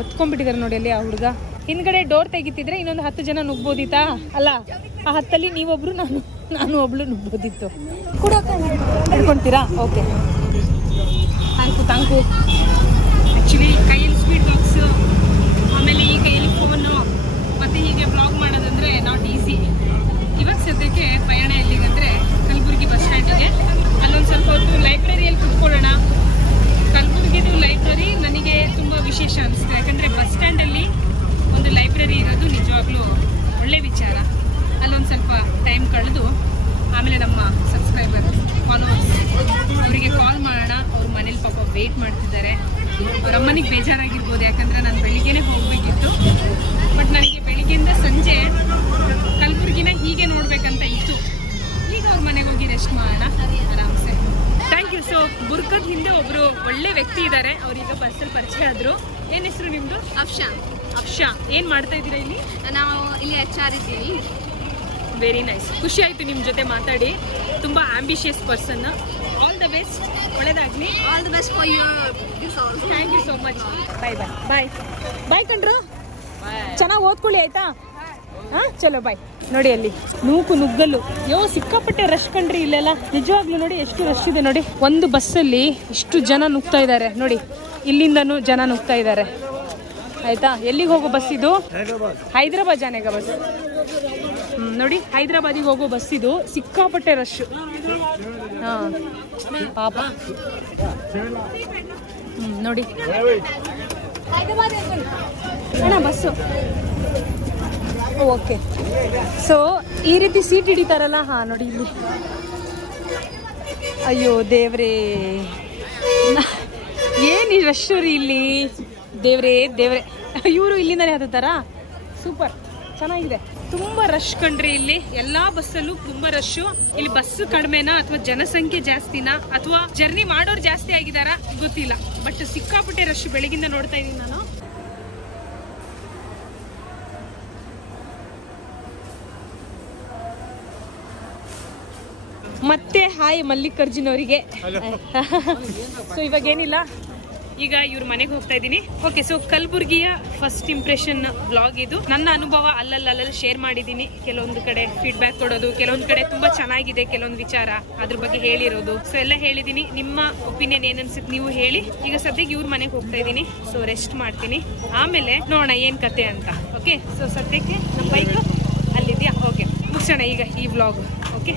ಒತ್ಕೊಂಡ್ಬಿಟ್ಟಿದ್ದಾರೆ ನೋಡಿ ಅಲ್ಲಿ ಆ ಹುಡುಗ. ಹಿಂದ್ಗಡೆ ಡೋರ್ ತೆಗಿತಿದ್ರೆ ಇನ್ನೊಂದು 10 ಜನ ನುಗ್ಬೋದಿತ್ತಾ? ಅಲ್ಲ, ಆ 10ಅಲ್ಲಿ ನೀವೊಬ್ರು, ನಾನು ಒಬ್ಳು ನುಗ್ಬೋದಿತ್ತು. ಹಿಡ್ಕೊಳ್ತೀರಾ? Okay, thank you. ಆ್ಯಕ್ಚುಲಿ ಕೈಯಲ್ಲಿ ಸ್ವೀಟ್ ಬಾಕ್ಸು, ಆಮೇಲೆ ಈ ಕೈಯಲ್ಲಿ ಫೋನು, ಮತ್ತು ಹೀಗೆ ಬ್ಲಾಗ್ ಮಾಡೋದಂದರೆ ನಾಟ್ ಈಸಿ. ಇವಾಗ ಸದ್ಯಕ್ಕೆ ಪ್ರಯಾಣ ಎಲ್ಲಿಗಂದರೆ ಕಲಬುರ್ಗಿ ಬಸ್ ಸ್ಟ್ಯಾಂಡಿಗೆ. ಅಲ್ಲೊಂದು ಸ್ವಲ್ಪ ಹೊತ್ತು ಲೈಬ್ರರಿ ಆಮೇಲೆ ನಮ್ಮ ಸಬ್ಸ್ಕ್ರೈಬರ್ ಫಾಲೋವರ್ಸ್ ಅವರಿಗೆ ಕಾಲ್ ಮಾಡೋಣ. ಅವ್ರ ಮನೇಲಿ ಪಾಪ ವೇಟ್ ಮಾಡ್ತಿದ್ದಾರೆ. ಅವ್ರ ಅಮ್ಮನಿಗೆ ಬೇಜಾರಾಗಿರ್ಬೋದು, ಯಾಕಂದರೆ ನಾನು ಬೆಳಿಗ್ಗೆನೇ ಹೋಗಬೇಕಿತ್ತು. ಬಟ್ ನನಗೆ ಬೆಳಿಗ್ಗೆಯಿಂದ ಸಂಜೆ ಕಲಬುರ್ಗಿನ ಹೀಗೆ ನೋಡಬೇಕಂತ ಇತ್ತು. ಈಗ ಅವ್ರ ಮನೆಗೆ ಹೋಗಿ ರೆಸ್ಟ್ ಮಾಡೋಣ ಆರಾಮ್ಸೆ. Thank you. ಸೊ ಬುರ್ಕದ ಹಿಂದೆ ಒಬ್ಬರು ಒಳ್ಳೆ ವ್ಯಕ್ತಿ ಇದ್ದಾರೆ, ಅವರೀಗ ಬಸ್ಸಲ್ಲಿ ಪರಿಚಯ ಆದರು. ಏನು ಹೆಸರು ನಿಮ್ಮದು? ಅಫ್ಶಾ. ಅಫ್ಶಾ, ಏನು ಮಾಡ್ತಾ ಇದ್ದೀರಾ ಇಲ್ಲಿ? ನಾವು ಇಲ್ಲಿ HR ಇದ್ದೀವಿ. ವೆರಿ ನೈಸ್, ಖುಷಿ ಆಯಿತು ನಿಮ್ಮ ಜೊತೆ ಮಾತಾಡಿ. ತುಂಬ ambitious person. All the best, ಒಳ್ಳೇದಾಗಲಿ. All the best for your this also. Thank you so much. Bye bye bye bye ಕಣ್ರು, ಚೆನ್ನಾಗಿ ಓದ್ಕೊಳ್ಳಿ ಆಯ್ತಾ? ಹಾಂ ಚಲೋ ಬಾಯ್. ನೋಡಿ ಅಲ್ಲಿ ನೂಕು ನುಗ್ಗಲು ಸಿಕ್ಕಾಪಟ್ಟೆ ರಶ್ ಕಂಡ್ರಿ ಇಲ್ಲೆಲ್ಲ. ನಿಜವಾಗ್ಲೂ ನೋಡಿ ಎಷ್ಟು ರಶ್ ಇದೆ ನೋಡಿ. ಒಂದು ಬಸ್ಸಲ್ಲಿ ಇಷ್ಟು ಜನ ನುಗ್ತಾ ಇದ್ದಾರೆ ನೋಡಿ. ಇಲ್ಲಿಂದನೂ ಜನ ನುಗ್ತಾ ಇದ್ದಾರೆ ಆಯ್ತಾ. ಎಲ್ಲಿಗೆ ಹೋಗೋ ಬಸ್ ಇದು? ಹೈದರಾಬಾದ್ ಜಾನೆಗ ಬಸ್. ನೋಡಿ ಹೈದರಾಬಾದಿಗೆ ಹೋಗೋ ಬಸ್ ಇದು. ಸಿಕ್ಕಾಪಟ್ಟೆ ರಶ್. ಹಾಂ ಪಾಪ ನೋಡಿ ಅಣ್ಣ ಬಸ್ಸು. ಓಕೆ, ಸೊ ಈ ರೀತಿ ಸೀಟ್ ಹಿಡಿತಾರಲ್ಲ. ಹಾಂ ನೋಡಿ ಇಲ್ಲಿ. ಅಯ್ಯೋ ದೇವ್ರೇ, ಏನು ರಶ್ಶು ರೀ ಇಲ್ಲಿ. ದೇವ್ರೇ ದೇವ್ರೇ, ಇವರು ಇಲ್ಲಿಂದಲೇ ಹತ್ತಾರಾ? ಸೂಪರ್, ಚೆನ್ನಾಗಿದೆ. ತುಂಬ ರಶ್ ಕಂಡ್ರಿ ಇಲ್ಲಿ. ಎಲ್ಲಾ ಬಸ್ಸಲ್ಲೂ ತುಂಬ ರಶ್ಶು. ಇಲ್ಲಿ ಬಸ್ ಕಡಿಮೆನಾ ಅಥವಾ ಜನಸಂಖ್ಯೆ ಜಾಸ್ತಿನಾ ಅಥವಾ ಜರ್ನಿ ಮಾಡೋರು ಜಾಸ್ತಿ ಆಗಿದಾರಾ ಗೊತ್ತಿಲ್ಲ. ಬಟ್ ಸಿಕ್ಕಾಪಟ್ಟೆ ರಶ್ ಬೆಳಗಿಂದ ನೋಡ್ತಾ ಇದ್ದೀನಿ ನಾನು. ಮತ್ತೆ ಹಾಯ್ ಮಲ್ಲಿಕಾರ್ಜುನ್ ಅವರಿಗೆ. ಸೊ ಇವಾಗ ಏನಿಲ್ಲ, ಈಗ ಇವ್ರ ಮನೆಗೆ ಹೋಗ್ತಾ ಇದ್ದೀನಿ. ಓಕೆ, ಸೊ ಕಲಬುರ್ಗಿಯ ಫಸ್ಟ್ ಇಂಪ್ರೆಷನ್ ಬ್ಲಾಗ್ ಇದು. ನನ್ನ ಅನುಭವ ಅಲ್ಲಲ್ಲಿ ಶೇರ್ ಮಾಡಿದ್ದೀನಿ. ಕೆಲವೊಂದು ಕಡೆ ಫೀಡ್ಬ್ಯಾಕ್ ಕೊಡೋದು, ಕೆಲವೊಂದು ಕಡೆ ತುಂಬಾ ಚೆನ್ನಾಗಿದೆ ಕೆಲವೊಂದು ವಿಚಾರ, ಅದ್ರ ಬಗ್ಗೆ ಹೇಳಿರೋದು. ಸೊ ಎಲ್ಲ ಹೇಳಿದ್ದೀನಿ. ನಿಮ್ಮ ಒಪಿನಿಯನ್ ಏನನ್ಸುತ್ತೆ ನೀವು ಹೇಳಿ. ಈಗ ಸದ್ಯಕ್ಕೆ ಇವ್ರ ಮನೆಗೆ ಹೋಗ್ತಾ ಇದ್ದೀನಿ. ಸೊ ರೆಸ್ಟ್ ಮಾಡ್ತೀನಿ, ಆಮೇಲೆ ನೋಡೋಣ ಏನ್ ಕತೆ ಅಂತ. ಓಕೆ, ಸೊ ಸದ್ಯಕ್ಕೆ ನಮ್ಮ ಬೈಕ್ ಅಲ್ಲಿದೆಯಾ. ಓಕೆ, ಮುಗಿಸೋಣ ಈಗ ಈ ವ್ಲಾಗ್. ಓಕೆ.